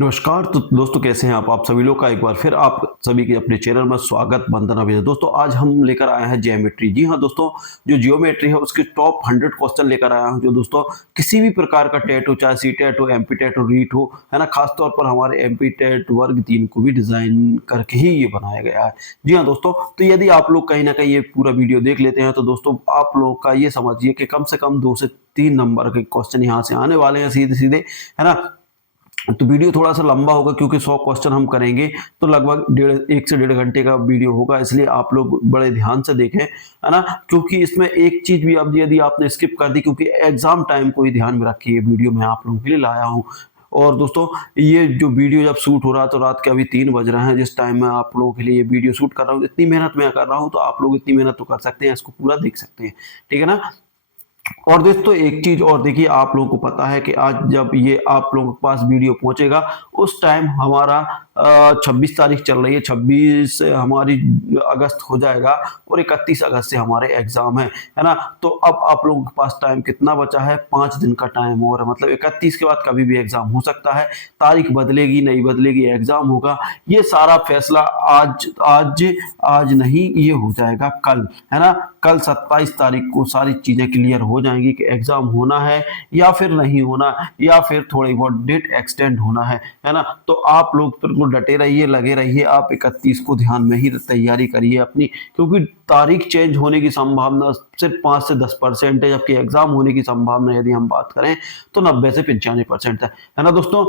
नमस्कार। तो दोस्तों कैसे हैं आप सभी लोग का एक बार फिर आप सभी के अपने चैनल में स्वागत वंदना भी है। दोस्तों आज हम लेकर आए हैं ज्योमेट्री। जी हाँ दोस्तों, जो जियोमेट्री है उसके टॉप 100 क्वेश्चन लेकर आया हूं, जो दोस्तों किसी भी प्रकार का टेट हो, चाहे सी टेट हो, एमपी टेट हो, रीट हो, है ना। खासतौर पर हमारे एमपी टेट वर्ग 3 को भी डिजाइन करके ही ये बनाया गया है। जी हाँ दोस्तों, तो यदि आप लोग कहीं ना कहीं ये पूरा वीडियो देख लेते हैं तो दोस्तों आप लोग का ये समझिए कि कम से कम 2 से 3 नंबर के क्वेश्चन यहाँ से आने वाले हैं सीधे सीधे, है ना। तो वीडियो थोड़ा सा लंबा होगा क्योंकि 100 क्वेश्चन हम करेंगे तो लगभग 1 से 1.5 घंटे का वीडियो होगा, इसलिए आप लोग बड़े ध्यान से देखें, है ना। क्योंकि इसमें एक चीज भी अब यदि आपने स्किप कर दी, क्योंकि एग्जाम टाइम को ही ध्यान में रखिए, वीडियो मैं आप लोगों के लिए लाया हूँ। और दोस्तों ये जो वीडियो जब शूट हो रहा है तो रात के अभी 3 बज रहे हैं, जिस टाइम मैं आप लोगों के लिए ये वीडियो शूट कर रहा हूँ, इतनी मेहनत मैं कर रहा हूँ तो आप लोग इतनी मेहनत तो कर सकते हैं, इसको पूरा देख सकते हैं, ठीक है ना। और दोस्तों एक चीज और देखिए, आप लोगों को पता है कि आज जब ये आप लोगों के पास वीडियो पहुंचेगा उस टाइम हमारा 26 तारीख चल रही है, 26 से हमारी अगस्त हो जाएगा और 31 अगस्त से हमारे एग्जाम है ना। तो अब आप लोगों के पास टाइम कितना बचा है? 5 दिन का टाइम और, मतलब 31 के बाद कभी भी एग्जाम हो सकता है, तारीख बदलेगी नहीं बदलेगी, एग्जाम होगा। ये सारा फैसला आज आज आज नहीं, ये हो जाएगा कल, है ना। कल 27 तारीख को सारी चीजें क्लियर हो जाएंगी कि एग्जाम होना है या फिर नहीं होना, या फिर थोड़ी बहुत डेट एक्सटेंड होना है ना। तो आप लोग बिल्कुल डटे रहिए, लगे रहिए, आप 31 को ध्यान में ही तैयारी करिए अपनी, क्योंकि तारीख चेंज होने की संभावना सिर्फ 5 से 10% है, जबकि एग्जाम होने की संभावना यदि हम बात करें तो 90 से 95% है ना दोस्तों।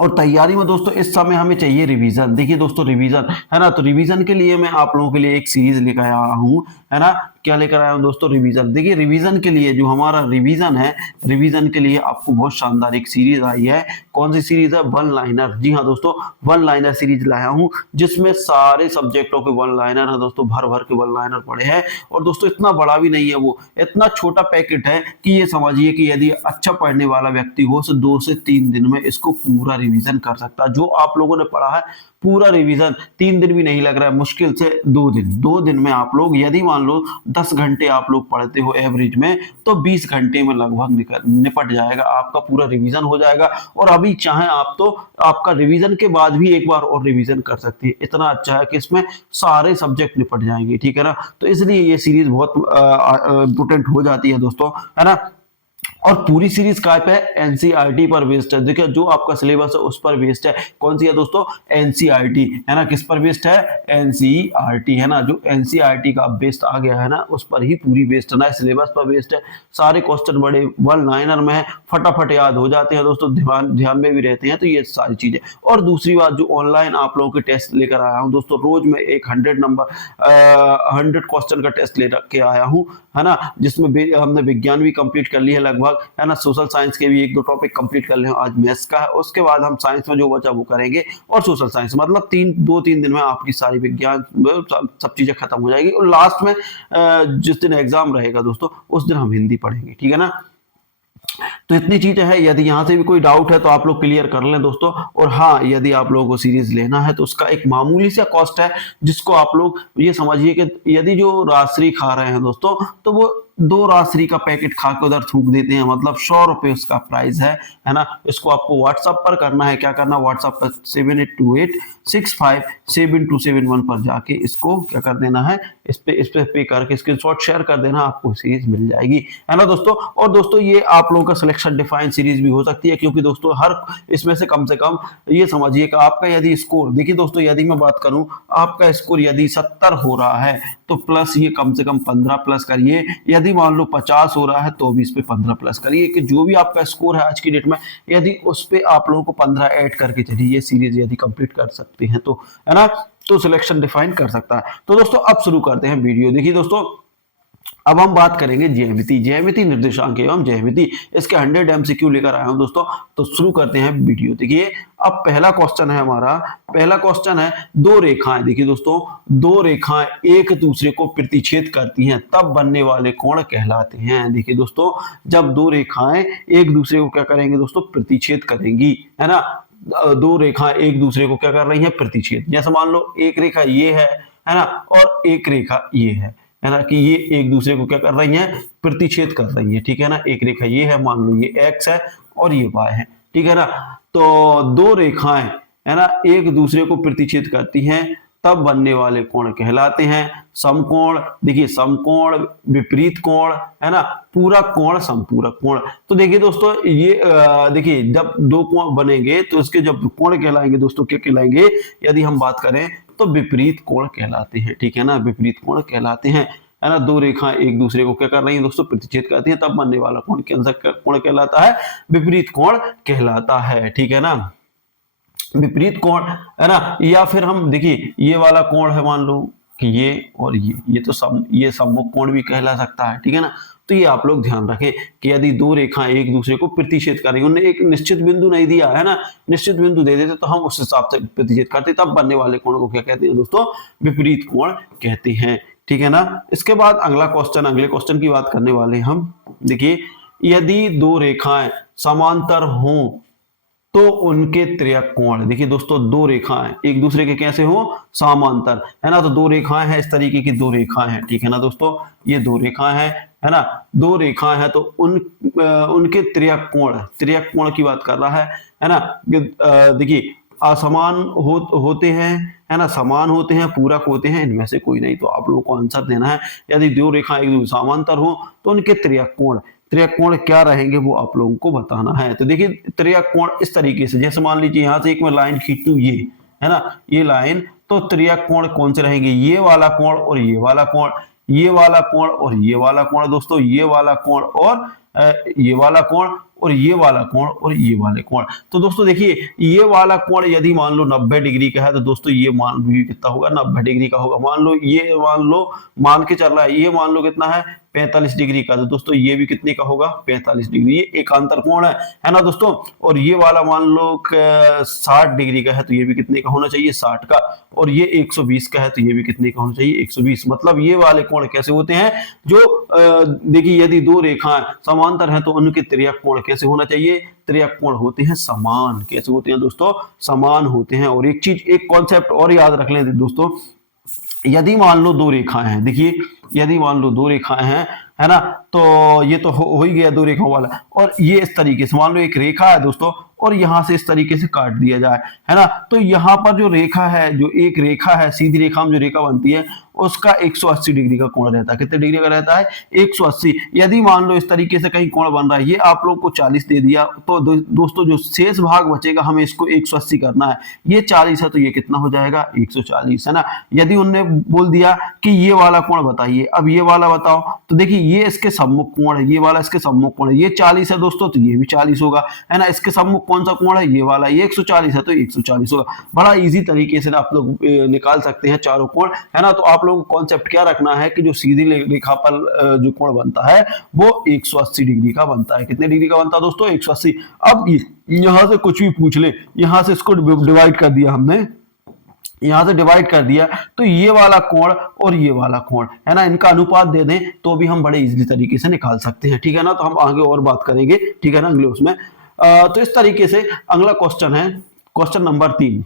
और तैयारी में दोस्तों इस समय हमें चाहिए रिवीजन। देखिए दोस्तों रिवीजन, है ना, तो रिवीजन के लिए मैं आप लोगों के लिए एक सीरीज लेकर आया हूँ, है ना। क्या लेकर आया हूँ दोस्तों? रिवीजन। देखिए रिवीजन के लिए जो हमारा रिवीजन है, रिवीजन के लिए आपको बहुत शानदार एक सीरीज आई है। कौन सी सीरीज है? One liner. जी हाँ दोस्तों, वन लाइनर सीरीज लाया हूँ, जिसमें सारे सब्जेक्टों के वन लाइनर है दोस्तों, भर भर के वन लाइनर पड़े हैं। और दोस्तों इतना बड़ा भी नहीं है, वो इतना छोटा पैकेट है कि ये समझिए कि यदि अच्छा पढ़ने वाला व्यक्ति हो तो 2 से 3 दिन में इसको पूरा रिवीजन कर सकता है। जो आप लोगों ने पढ़ा है पूरा रिवीजन 3 दिन भी नहीं लग रहा है, मुश्किल से 2 दिन में आप लोग, यदि मान लो 10 घंटे आप लोग पढ़ते हो एवरेज में, तो 20 घंटे में लगभग निपट जाएगा, आपका पूरा रिवीजन हो जाएगा। और अभी चाहे आप तो आपका रिवीजन के बाद भी एक बार और रिवीजन कर सकते हैं, इतना अच्छा है कि इसमें सारे सब्जेक्ट निपट जाएंगे, ठीक है ना। तो इसलिए ये सीरीज बहुत इंपोर्टेंट हो जाती है दोस्तों, है ना। और पूरी सीरीज कहाँ पे है? एनसीईआरटी पर बेस्ड है। देखिए जो आपका सिलेबस है उस पर बेस्ड है। कौन सी है दोस्तों? एनसीईआरटी, है ना। किस पर बेस्ड है? एनसीईआरटी, है ना। जो एनसीईआरटी का बेस्ड आ गया है ना, उस पर ही पूरी बेस्ड है ना, सिलेबस पर बेस्ड है। सारे क्वेश्चन बड़े वन लाइनर में है, फटाफट याद हो जाते हैं दोस्तों, ध्यान में भी रहते हैं। तो ये सारी चीजें। और दूसरी बात, जो ऑनलाइन आप लोगों के टेस्ट लेकर आया हूँ दोस्तों, रोज मैं एक 100 क्वेश्चन का टेस्ट ले के आया हूँ, है ना, जिसमें हमने विज्ञान भी कंप्लीट कर लिया है लगभग, है ना। सोशल साइंस के भी 1-2 टॉपिक कंप्लीट कर ले, आज मैथ्स का है, उसके बाद हम साइंस में जो बचा वो करेंगे, और सोशल साइंस मतलब 2-3 दिन में आपकी सारी विज्ञान सब चीजें खत्म हो जाएगी। और लास्ट में जिस दिन एग्जाम रहेगा दोस्तों उस दिन हम हिंदी पढ़ेंगे, ठीक है ना। तो इतनी चीजें हैं, यदि यहाँ से भी कोई डाउट है तो आप लोग क्लियर कर लें दोस्तों। और हाँ, यदि आप लोगों को सीरीज लेना है तो उसका एक मामूली सा कॉस्ट है, जिसको आप लोग ये समझिए कि यदि जो राजश्री खा रहे हैं दोस्तों, तो वो 2 राजश्री का पैकेट खा के उधर थूक देते हैं, मतलब 100 रुपए उसका प्राइस है ना। इसको आपको व्हाट्सएप पर करना है। क्या करना? व्हाट्सएप पर 7828657271 पर जाके इसको क्या कर देना है, इस पे पे करके स्क्रीनशॉट शेयर कर देना, आपको सीरीज मिल जाएगी, है ना दोस्तों। और दोस्तों ये आप लोगों का सिलेक्शन डिफाइन सीरीज भी हो सकती है, क्योंकि दोस्तों हर इसमें से कम ये समझिए कि आपका यदि स्कोर, देखिए दोस्तों यदि मैं बात करूं, आपका स्कोर यदि 70 हो रहा है तो प्लस ये कम से कम 15 प्लस करिए। यदि मान लो 50 हो रहा है तो भी इस पे 15 प्लस करिए, कि जो भी आपका स्कोर है आज की डेट में, यदि उस पे आप लोगों को 15 ऐड करके चलिए, ये सीरीज यदि कंप्लीट कर सकते हैं तो, है ना, तो सिलेक्शन डिफाइन कर सकता है। तो दोस्तों अब शुरू करते हैं वीडियो। देखिए दोस्तों अब हम बात करेंगे ज्यामिति निर्देशांक एवं ज्यामिति, इसके 100 एमसीक्यू लेकर आया हूं दोस्तों। तो शुरू करते हैं वीडियो। देखिए अब पहला क्वेश्चन है हमारा, पहला क्वेश्चन है 2 रेखाएं। देखिए दोस्तों 2 रेखाएं एक दूसरे को प्रतिच्छेद करती हैं तब बनने वाले कोण कहलाते हैं। देखिए दोस्तों जब 2 रेखाएं एक दूसरे को क्या करेंगे दोस्तों? प्रतिच्छेद करेंगी, है ना। 2 रेखाएं एक दूसरे को क्या कर रही हैं? प्रतिच्छेद। जैसे मान लो एक रेखा ये है ना, और एक रेखा ये है ना, कि ये एक दूसरे को क्या कर रही हैं? प्रतिच्छेद कर रही हैं, ठीक है ना। एक रेखा ये है, मान लो ये x है और ये y है, ठीक है ना। तो दो रेखाएं है ना एक दूसरे को प्रतिच्छेद करती हैं तब बनने वाले कोण कहलाते हैं समकोण। देखिए समकोण, विपरीत कोण, है ना, पूरक कोण, संपूरक कोण। तो देखिए दोस्तों ये देखिए जब दो कोण बनेंगे तो इसके जब कोण कहलाएंगे दोस्तों क्या कहलाएंगे, यदि हम बात करें तो विपरीत कोण कहलाते हैं। ठीक है ना, विपरीत कोण कहलाते हैं, है ना। दो रेखा एक दूसरे को क्या कर रही हैं दोस्तों, प्रतिच्छेद करती हैं तब बनने वाला कोण कोण कहलाता है, विपरीत कोण कहलाता है। ठीक है ना, विपरीत कोण, है ना। या फिर हम देखिए ये वाला कोण है, मान लो कि ये और ये तो ये सम्मुख कोण भी कहला सकता है। ठीक है ना, तो ये आप लोग ध्यान रखें कि यदि दो रेखाएं एक दूसरे को प्रतिच्छेद कर रही हैं, उन्हें एक निश्चित बिंदु नहीं दिया है ना, निश्चित बिंदु दे देते तो हम उस हिसाब से प्रतिच्छेद करते, तब बनने वाले कोण को क्या कहते हैं दोस्तों, विपरीत कोण कहते हैं। ठीक है ना, इसके बाद अगले क्वेश्चन की बात करने वाले हैं हम। देखिए यदि दो रेखाएं समांतर हों तो उनके त्रियक कोण, देखिए दोस्तों दो रेखाएं एक दूसरे के कैसे हो, समांतर, है ना। तो दो रेखाएं हैं, इस तरीके की दो रेखाएं हैं। ठीक है ना दोस्तों, ये दो रेखाएं हैं, है ना, दो रेखाएं हैं तो उनके त्रियक कोण की बात कर रहा है ना। देखिए असमान होते हैं, है ना, समान होते हैं, पूरक होते हैं, इनमें से कोई नहीं। तो आप लोगों को आंसर देना है, यदि दो रेखाएं एक दूसरे समांतर हो तो उनके त्रियक कोण क्या रहेंगे वो आप लोगों को बताना है। तो देखिए त्रियक कोण इस तरीके से, जैसे मान लीजिए यहां से एक मैं लाइन खींचूं, ये है ना, ये लाइन, तो त्रियक कोण कौन से रहेंगे, ये वाला कोण और ये वाला कोण, ये वाला कोण और ये वाला कोण दोस्तों, ये वाला कोण और ये वाला कोण और ये वाला कोण और ये वाले कोण। तो दोस्तों देखिए ये वाला कोण यदि मान लो 90 डिग्री का है तो दोस्तों ये मान भी कितना होगा, 90 डिग्री का होगा। मान लो ये मान के चल रहा है, ये मान लो कितना है, 45 डिग्री का, तो दोस्तों ये भी कितने का होगा, 45 डिग्री। ये एकांतर कोण है ना दोस्तों। और ये वाला मान लो 60 डिग्री का है तो ये भी कितने का होना चाहिए, 60 का। और ये 120 का है तो ये भी कितने का होना चाहिए, 120। मतलब ये वाले कोण कैसे होते हैं, जो देखिए यदि दो रेखाएं समांतर हैं तो उनके त्रियक कोण कैसे होना चाहिए, त्रियक कोण होते हैं समान। कैसे होते हैं दोस्तों, समान होते हैं। और एक कॉन्सेप्ट और याद रख लें दोस्तों, यदि मान लो दो रेखाएं हैं, देखिए यदि मान लो दो रेखाएं हैं, है ना, तो ये तो हो ही गया दो रेखाओं वाला। और ये इस तरीके से मान लो एक रेखा है दोस्तों और यहां से इस तरीके से काट दिया जाए, है ना, तो यहां पर जो रेखा है, जो एक रेखा है, सीधी रेखा में जो रेखा बनती है उसका 180 डिग्री का कोण रहता है। कितने डिग्री का रहता है, 180। यदि मान लो इस तरीके से कहीं कोण बन रहा है, ये आप लोग को 40 दे दिया, तो दोस्तों जो शेष भाग बचेगा हमें इसको 180 करना है। ये 40 है तो ये कितना हो जाएगा, 140, है ना। यदि उन्होंने बोल दिया कि ये वाला कोण बताइए, अब ये वाला बताओ, तो देखिए ये इसके सम्मुख कोण है, ये वाला इसके सम्मुख कोण है, ये 40 है दोस्तों तो ये भी 40 होगा, है ना। इसके सम्मुख कौन सा कोण है, ये वाला, ये 140 है तो 140 होगा। बड़ा इजी तरीके से आप लोग निकाल सकते हैं चारों कोण, है ना। तो आप लोगों को कॉन्सेप्ट क्या रखना है कि जो सीधी रेखा पर जो कोण बनता है वो 180 डिग्री का बनता है। कितने डिग्री का बनता है दोस्तों, 180। अब यहां से कुछ भी पूछ ले, यहां से इसको डिवाइड कर दिया हमने, यहां से डिवाइड कर दिया तो ये वाला कोण और ये वाला कोण, है ना, इनका अनुपात दे दें तो भी हम बड़े इजीली तरीके से निकाल सकते हैं। ठीक है ना, तो हम आगे और बात करेंगे, ठीक है ना, अगले उसमें। तो इस तरीके से अगला क्वेश्चन है, क्वेश्चन नंबर 3।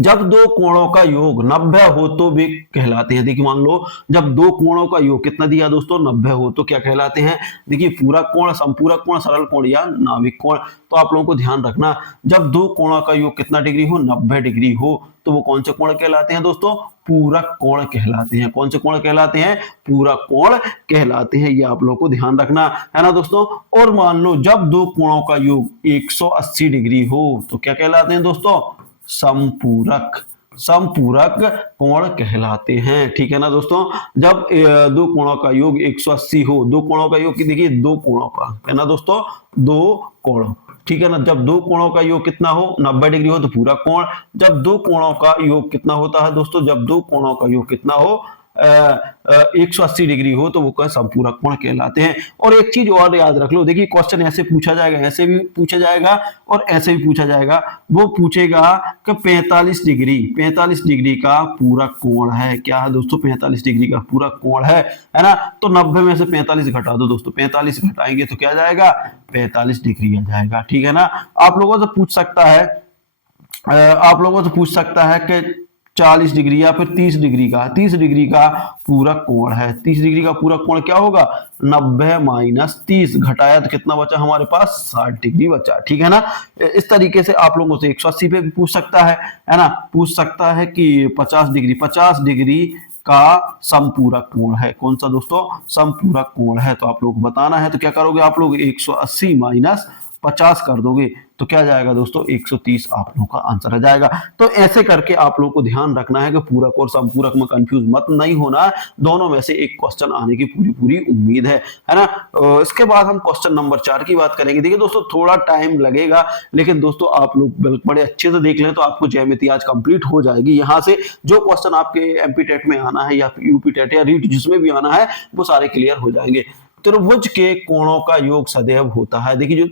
जब दो कोणों का योग 90 हो तो वे कहलाते हैं। देखिए मान लो जब दो कोणों का योग कितना दिया दोस्तों, 90 हो तो क्या कहलाते हैं। देखिए पूरक कोण, संपूरक कोण, सरल कोण या नाभिक कोण। तो आप लोगों को ध्यान रखना, जब दो कोणों का योग कितना डिग्री हो, 90 डिग्री हो, तो वो कौन से कोण कहलाते हैं दोस्तों, पूरक कोण कहलाते हैं। कौन से कोण कहलाते हैं, पूरक कोण कहलाते हैं। ये आप लोगों को ध्यान रखना, है ना दोस्तों। और मान लो जब दो कोणों का योग 180 डिग्री हो तो क्या कहलाते हैं दोस्तों, संपूरक कोण कहलाते हैं। ठीक है ना दोस्तों, जब दो कोणों का योग 180 हो, दो कोणों का योग देखिए, दो कोणों का, है ना दोस्तों, दो कोण, ठीक है ना। जब दो कोणों का योग कितना हो, 90 डिग्री हो तो पूरक कोण। जब दो कोणों का योग कितना होता है दोस्तों, जब दो कोणों का योग कितना हो, 180 डिग्री हो तो वो संपूरक कोण कहलाते हैं। और एक चीज और याद रख लो, देखिए क्वेश्चन ऐसे पूछा जाएगा, ऐसे भी पूछा जाएगा और ऐसे भी पूछा जाएगा। वो पूछेगा कि 45 डिग्री का पूरक कोण है। क्या है दोस्तों, 45 डिग्री का पूरक कोण है ना। तो 90 में से 45 घटा दो दोस्तों, 45 घटाएंगे तो क्या जाएगा, 45 डिग्री आ जाएगा। ठीक है ना। आप लोगों से पूछ सकता है कि 40 डिग्री या फिर 30 डिग्री का, 30 डिग्री का पूरा कोण है। 30 डिग्री का पूरा कोण क्या होगा, 90 माइनस 30, घटाया तो कितना बचा हमारे पास, 60 डिग्री बचा। ठीक है ना। इस तरीके से आप लोगों से 180 पे भी पूछ सकता है ना, पूछ सकता है कि 50 डिग्री का समपूरक कोण है। कौन सा दोस्तों, समपूरक कोण है। तो आप लोग को बताना है, तो क्या करोगे आप लोग, 180 माइनस 50 कर दोगे तो क्या जाएगा दोस्तों, 130 आप लोगों का आंसर आ जाएगा। तो ऐसे करके आप लोगों को ध्यान रखना है कि पूरक और समपूरक में कंफ्यूज मत नहीं होना है, दोनों में से एक क्वेश्चन आने की पूरी पूरी उम्मीद है ना। इसके बाद हम क्वेश्चन नंबर 4 की बात करेंगे। देखिए दोस्तों थोड़ा टाइम लगेगा, लेकिन दोस्तों आप लोग बड़े अच्छे से देख लें तो आपको ज्यामिति आज कंप्लीट हो जाएगी। यहाँ से जो क्वेश्चन आपके एमपी टेट में आना है या यूपी टेट या रीट जिसमें भी आना है वो सारे क्लियर हो जाएंगे। त्रिभुज के कोणों का योग सदैव होता है। देखिए जो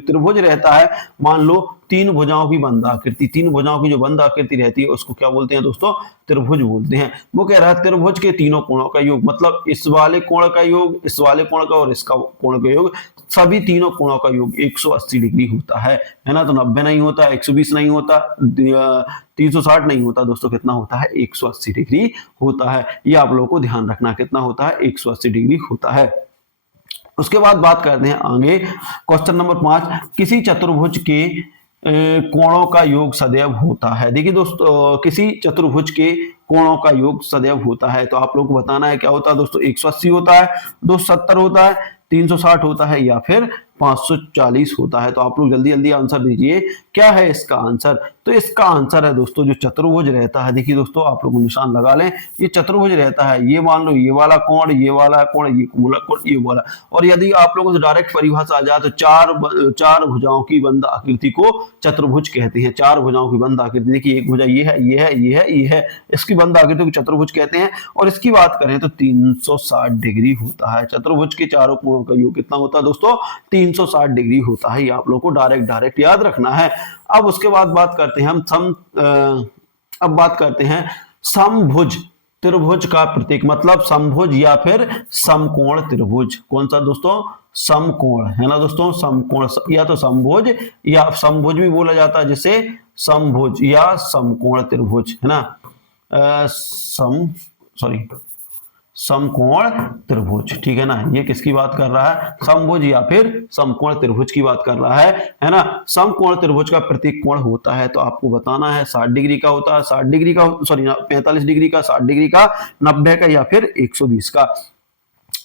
त्रिभुज रहता है, मान लो 3 भुजाओं की बंद आकृति, 3 भुजाओं की जो बंद आकृति रहती है उसको क्या बोलते हैं दोस्तों, त्रिभुज बोलते हैं। वो कह रहा है त्रिभुज के तीनों कोणों का योग, मतलब इस वाले कोण का योग, इस वाले कोण का और इसका कोण का योग, सभी तीनों कोणों का योग 180 डिग्री होता है ना। तो 90 नहीं होता, 120 नहीं होता, 360 नहीं होता दोस्तों, कितना होता है, 180 डिग्री होता है। ये आप लोगों को ध्यान रखना, कितना होता है, 180 डिग्री होता है। उसके बाद बात करते हैं आगे, क्वेश्चन नंबर 5, किसी चतुर्भुज के कोणों का योग सदैव होता है। देखिए दोस्तों किसी चतुर्भुज के कोणों का योग सदैव होता है, तो आप लोगों को बताना है क्या होता है दोस्तों, 180 होता है, 270 होता है, 360 होता है या फिर 540 होता है। तो आप लोग जल्दी जल्दी आंसर दीजिए, क्या है इसका आंसर। तो इसका आंसर है दोस्तों जो चतुर्भुज रहता है, देखिए दोस्तों आप लोग निशान लगा लें, ये चतुर्भुज रहता है, ये मान लो ये वाला कोण, ये वाला कोण, ये वाला कोण, ये वाला। और यदि आप लोगों से डायरेक्ट परिभाषा आ जाए तो चार भुजाओं की बंद आकृति को चतुर्भुज कहते हैं। 4 भुजाओं की बंद आकृति, देखिए एक भुजा ये है, ये है, ये है, ये है, इसकी बंद आकृति को चतुर्भुज कहते हैं। और इसकी बात करें तो 360 डिग्री होता है। चतुर्भुज के चारों कोणों का योग कितना होता है दोस्तों, 360 डिग्री होता है। ये आप लोगों को डायरेक्ट याद रखना है। अब उसके बाद बात करते हैं हम अब बात करते हैं समभुज त्रिभुज का प्रतीक, मतलब समभुज या फिर समकोण त्रिभुज। कौन सा दोस्तों, समकोण है ना दोस्तों, समकोण या तो समभुज या समभुज भी बोला जाता है, जिसे समभुज या समकोण त्रिभुज है ना, समकोण त्रिभुज। ठीक है ना, ये किसकी बात कर रहा है, समभुज या फिर समकोण त्रिभुज की बात कर रहा है ना। समकोण त्रिभुज का प्रतीक कोण होता है, तो आपको बताना है 60 डिग्री का होता है, 60 डिग्री का, 45 डिग्री का, 60 डिग्री का, 90 का या फिर 120 का।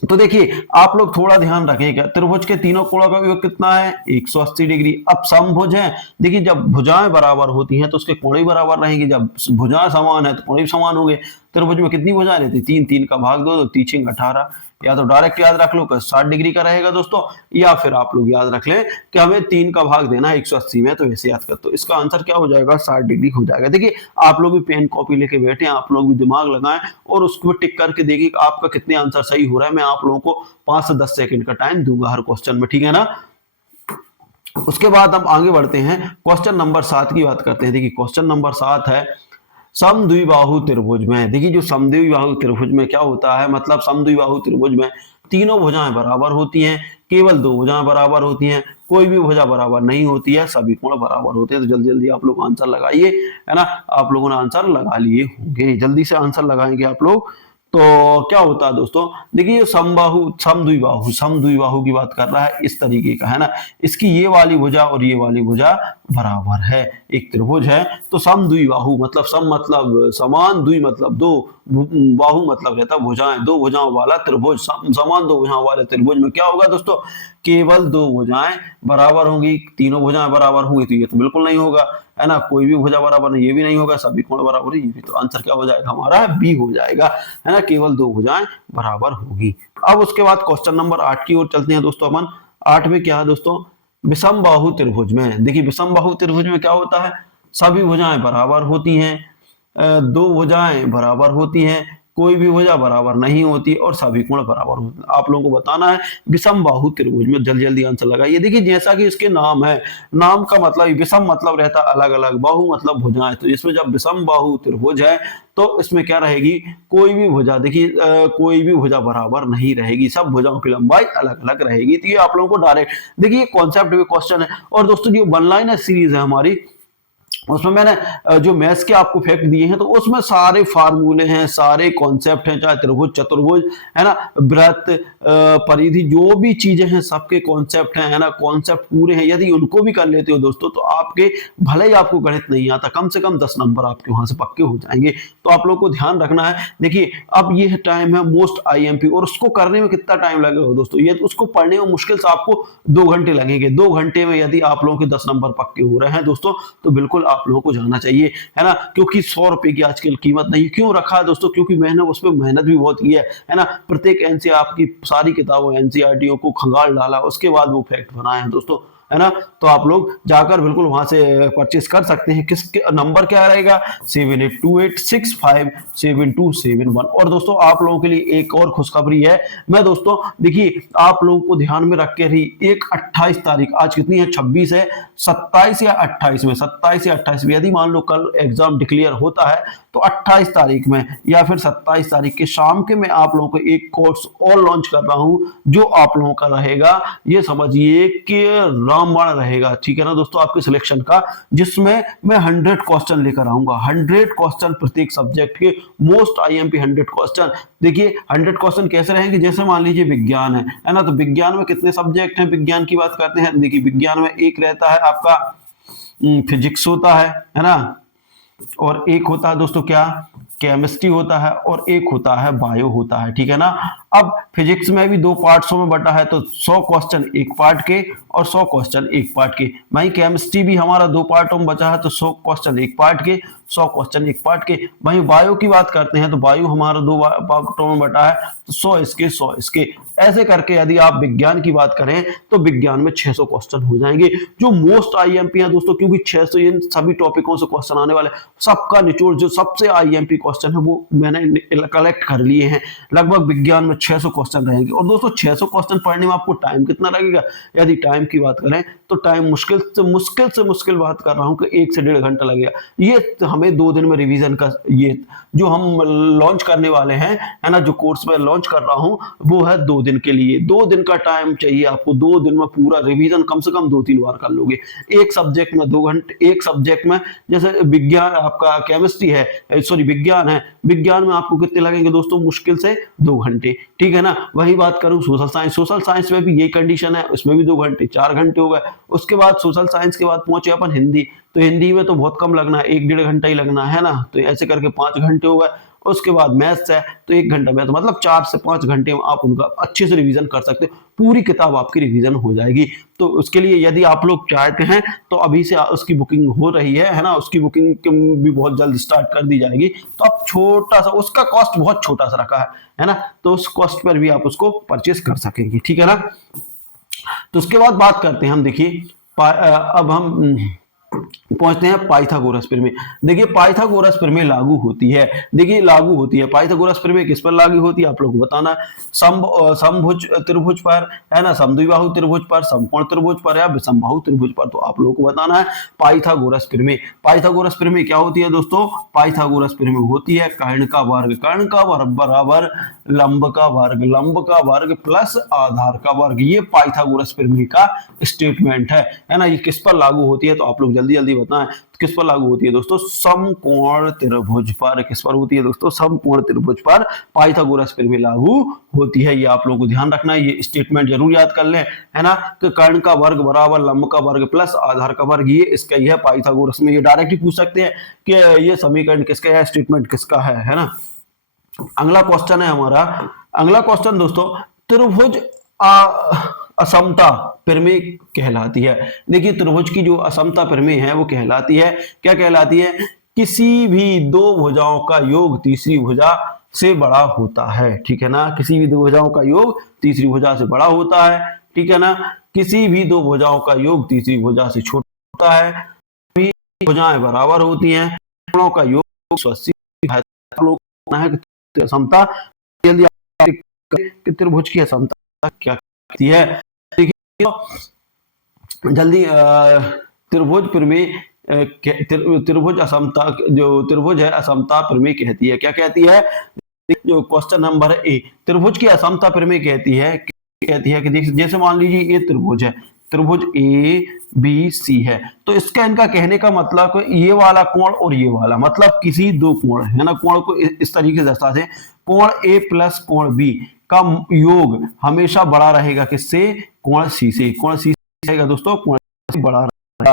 तो देखिए आप लोग थोड़ा ध्यान रखेंगे, त्रिभुज के तीनों कोणों का योग कितना है, 180 डिग्री। अब समभुज है, देखिए जब भुजाएं बराबर होती हैं तो उसके कोण भी बराबर रहेंगे, जब भुजाएं समान है तो कोण भी समान होंगे। त्रिभुज में कितनी भुजाएं रहती, 3, 3 का भाग 2, 3 18। या तो डायरेक्ट याद रख लो कि 60 डिग्री का रहेगा दोस्तों, या फिर आप लोग याद रख लें कि हमें 3 का भाग देना है 180 में, तो ऐसे याद कर। तो इसका आंसर क्या हो जाएगा, 60 डिग्री हो जाएगा। देखिए आप लोग भी पेन कॉपी लेके बैठे हैं, आप लोग भी दिमाग लगाएं और उसको टिक करके देखिए कि आपका कितने आंसर सही हो रहा है। मैं आप लोगों को 5 से 10 सेकंड का टाइम दूंगा हर क्वेश्चन में, ठीक है ना। उसके बाद हम आगे बढ़ते हैं, क्वेश्चन नंबर 7 की बात करते हैं। देखिए क्वेश्चन नंबर 7 है समद्विबाहु त्रिभुज में। देखिए जो समद्विबाहु त्रिभुज में क्या होता है, मतलब समद्विबाहु त्रिभुज में तीनों भुजाएं बराबर होती हैं, केवल 2 भुजाएं बराबर होती हैं, कोई भी भुजा बराबर नहीं होती है, सभी कोण बराबर होते हैं। तो जल्दी जल्दी आप लोग आंसर लगाइए, है ना। आप लोगों ने आंसर लगा लिए होंगे, जल्दी से आंसर लगाएंगे आप लोग। तो क्या होता है दोस्तों, देखिए समद्विबाहु की बात कर रहा है, इस तरीके का है ना। इसकी ये वाली भुजा और ये वाली भुजा बराबर है, एक त्रिभुज है। तो समद्विबाहु मतलब सम मतलब समान, द्वि मतलब 2, बाहु मतलब रहता भुजाएं, 2 भुजाओं वाला त्रिभुज। समान 2 भुजाओं वाले त्रिभुज में क्या होगा दोस्तों, केवल 2 भुजाएं बराबर होंगी। तीनों भुजाएं बराबर होंगी तो ये तो बिल्कुल नहीं होगा, है ना। कोई भी भुजा बराबर नहीं, ये भी नहीं होगा, सभी कोण बराबर है, ये भी। तो आंसर क्या हो जाएगा हमारा, बी हो जाएगा, है ना। केवल 2 भुजाएं बराबर होगी। अब उसके बाद क्वेश्चन नंबर 8 की ओर चलते हैं दोस्तों अपन। 8 में क्या है दोस्तों, विषम बाहु त्रिभुज में। देखिए विषम बाहु त्रिभुज में क्या होता है, सभी भुजाएं बराबर होती हैं, 2 भुजाएं बराबर होती हैं, कोई भी भुजा बराबर नहीं होती और सभी कोण बराबर होते हैं। आप लोगों को बताना है विषम बाहु त्रिभुज में, जल्दी जल्दी आंसर लगाइए। देखिए जैसा कि इसके नाम है, नाम का मतलब विषम मतलब रहता है अलग अलग, बाहु मतलब भुजाएं। तो इसमें जब विषम बाहु त्रिभुज है तो इसमें क्या रहेगी, कोई भी भुजा, देखिए कोई भी भुजा बराबर नहीं रहेगी, सब भुजाओं की लंबाई अलग अलग रहेगी। तो ये आप लोगों को डायरेक्ट, देखिए कॉन्सेप्ट भी क्वेश्चन है। और दोस्तों जो वन लाइनर सीरीज है हमारी, उसमें मैंने जो मैथ्स के आपको फैक्ट दिए हैं, तो उसमें सारे फार्मूले हैं, सारे कॉन्सेप्ट हैं, चाहे त्रिभुज चतुर्भुज है ना, वृत्त, परिधि, जो भी चीजें हैं सबके कॉन्सेप्ट हैं, है ना, कॉन्सेप्ट पूरे हैं। यदि उनको भी कर लेते हो दोस्तों, तो आपके भले ही आपको गणित नहीं आता, कम से कम 10 नंबर आपके वहां से पक्के हो जाएंगे। तो आप लोग को ध्यान रखना है। देखिए अब ये टाइम है मोस्ट आईएमपी, और उसको करने में कितना टाइम लगेगा दोस्तों, ये उसको पढ़ने में मुश्किल से आपको 2 घंटे लगेंगे। 2 घंटे में यदि आप लोगों के 10 नंबर पक्के हो रहे हैं दोस्तों, तो बिल्कुल आप लोगों को जाना चाहिए, है ना, क्योंकि 100 रुपए की आजकल कीमत नहीं। क्यों रखा है दोस्तों, क्योंकि मैंने उसमें मेहनत भी बहुत की है ना। प्रत्येक एनसीईआरटी की सारी किताबों एनसीईआरटी को खंगाल डाला, उसके बाद वो फैक्ट बनाए हैं दोस्तों, है ना। तो आप लोग जाकर बिल्कुल वहां से परचेस कर सकते हैं। किस नंबर क्या रहेगा, 7828657271। और दोस्तों आप लोगों के लिए एक और खुशखबरी है। मैं दोस्तों देखिए आप लोगों को ध्यान में रख के रही, एक 28 तारीख, आज कितनी है, 26 है, 27 या 28 में, 27 या 28 में यदि मान लो कल एग्जाम डिक्लेयर होता है, तो 28 तारीख में या फिर 27 तारीख के शाम के मैं आप लोगों को एक कोर्स और लॉन्च कर रहा हूं, जो आप लोगों का रहेगा, ये समझिए कि रामबाण रहेगा, ठीक है ना दोस्तों, आपके सिलेक्शन का, जिसमें मैं 100 क्वेश्चन लेकर आऊंगा। 100 क्वेश्चन प्रत्येक सब्जेक्ट के, मोस्ट आईएमपी 100 क्वेश्चन। देखिए 100 क्वेश्चन कैसे रहेंगे, जैसे मान लीजिए विज्ञान है ना, तो विज्ञान में कितने सब्जेक्ट हैं, विज्ञान की बात करते हैं। देखिए विज्ञान में एक रहता है आपका फिजिक्स होता है ना, और एक होता है दोस्तों क्या, केमिस्ट्री होता है, और एक होता है बायो होता है, ठीक है ना। अब फिजिक्स में भी 2 पार्ट्सों में बटा है, तो 100 क्वेश्चन एक पार्ट के और 100 क्वेश्चन एक पार्ट के। वहीं केमिस्ट्री भी हमारा 2 पार्टों में बचा है, तो 100 क्वेश्चन एक पार्ट के, 100 क्वेश्चन एक पार्ट के। वहीं बायो की बात करते हैं, तो बायो हमारा 2 पार्टों में बटा है, तो 100 इसके 100 इसके, ऐसे करके यदि आप विज्ञान की बात करें तो विज्ञान में 600 क्वेश्चन हो जाएंगे, जो मोस्ट आईएमपी है दोस्तों, क्योंकि 600 इन सभी टॉपिकों से क्वेश्चन आने वाले, सबका निचोड़ जो सबसे आईएमपी क्वेश्चन है वो मैंने कलेक्ट कर लिए हैं। लगभग विज्ञान में 600 क्वेश्चन रहेंगे। और दोस्तों 600 क्वेश्चन पढ़ने में आपको टाइम कितना लगेगा, यदि टाइम की बात करें तो टाइम मुश्किल बात कर रहा हूं कि 1 से 1.5 घंटा लगेगा। ये हमें 2 दिन में रिवीजन का, ये जो हम लॉन्च करने वाले हैं, है ना, जो कोर्स में लॉन्च कर रहा हूं, वो है 2 दिन के लिए। 2 दिन का टाइम चाहिए आपको, 2 दिन में पूरा रिवीजन कम से कम 2-3 बार कर लोगे। एक सब्जेक्ट में 2 घंटे, एक सब्जेक्ट में, जैसे विज्ञान आपका केमिस्ट्री है, सॉरी विज्ञान है, विज्ञान में आपको कितने लगेंगे दोस्तों, मुश्किल से 2 घंटे, ठीक है ना। वही बात करूं सोशल साइंस में भी यही कंडीशन है, उसमें भी 2 घंटे, 4 घंटे हो गए। उसके बाद सोशल साइंस के बाद पहुंचे अपन हिंदी, तो हिंदी में तो बहुत कम लगना है, 1-1.5 घंटा ही लगना है ना, तो ऐसे करके 5 घंटे हो गए। उसके बाद मैथ्स है, तो 1 घंटा मैथ, मतलब 4 से 5 घंटे में आप उनका अच्छे से रिवीजन कर सकते हो, पूरी किताब आपकी रिवीजन हो जाएगी। तो उसके लिए यदि आप लोग चाहते हैं तो अभी से उसकी बुकिंग हो रही है ना, उसकी बुकिंग भी बहुत जल्द स्टार्ट कर दी जाएगी। तो आप छोटा सा, उसका कॉस्ट बहुत छोटा सा रखा है ना, तो उस कॉस्ट पर भी आप उसको परचेस कर सकेंगे, ठीक है ना। तो उसके बाद बात करते हैं हम, देखिए अब हम पहुंचते हैं पाइथागोरस प्रमेय। देखिए पाइथागोरस प्रमेय लागू होती है, देखिए लागू होती है पाइथागोरस प्रमेय किस पर लागू होती है, आप लोगों को बताना है। समभुज त्रिभुज पर, है ना, समद्विबाहु त्रिभुज पर, समकोण त्रिभुज पर, या विषमबाहु त्रिभुज पर, तो आप लोगों को बताना है पाइथागोरस प्रमेय। पाइथागोरस प्रमेय क्या होती है दोस्तों, पाइथागोरस प्रमेय होती है कर्ण का वर्ग बराबर लंब का वर्ग प्लस आधार का वर्ग। ये पाइथागोरस प्रमेय का स्टेटमेंट है ना। ये किस पर लागू होती है, तो आप लोग जल्दी बताएं किस पर लागू होती है दोस्तों, समकोण त्रिभुज पर। किस पर होती है दोस्तों, समकोण त्रिभुज पर पाइथागोरस प्रमेय लागू होती है। ये आप लोगों को ध्यान रखना है, ये स्टेटमेंट जरूर याद कर लें, है ना, कि कर्ण का वर्ग बराबर लंब का वर्ग प्लस आधार का वर्ग, ये इसका ही है पाइथागोरस में। ये डायरेक्ट ही पूछ सकते हैं कि ये समीकरण किसका है, स्टेटमेंट किसका है ना। अगला क्वेश्चन है हमारा, अगला क्वेश्चन दोस्तों, त्रिभुज असमता प्रमेय कहलाती है। देखिए त्रिभुज की जो असमता प्रमेय है वो कहलाती है, क्या कहलाती है, किसी भी 2 भुजाओं का योग तीसरी भुजा से बड़ा होता है, ठीक है ना। किसी भी 2 भुजाओं का योग तीसरी भुजा से बड़ा होता है, ठीक है ना। किसी भी 2 भुजाओं का योग तीसरी भुजा से छोटा होता है, भुजाएं बराबर होती हैं, कोणों का योग 180 है। असमता, जल्दी त्रिभुज की असमता क्या कहती है, देखिए जल्दी, त्रिभुज प्रमेय, त्रिभुज असमता, जो त्रिभुज है असमता प्रमेय कहती है, क्या कहती है, जो क्वेश्चन नंबर है ए, त्रिभुज की असमता प्रमेय कहती है कि जैसे मान लीजिए ये त्रिभुज है, त्रिभुज ए बी सी है। तो इसका इनका कहने का मतलब ये वाला कोण और ये वाला, मतलब किसी दो कोण है ना, कोण को इस तरीके से दर्शाते हैं, कोण ए प्लस कोण बी का योग हमेशा बड़ा रहेगा किससे, कोण सी से। कोण सी रहेगा दोस्तों, कोण सी बड़ा रहेगा,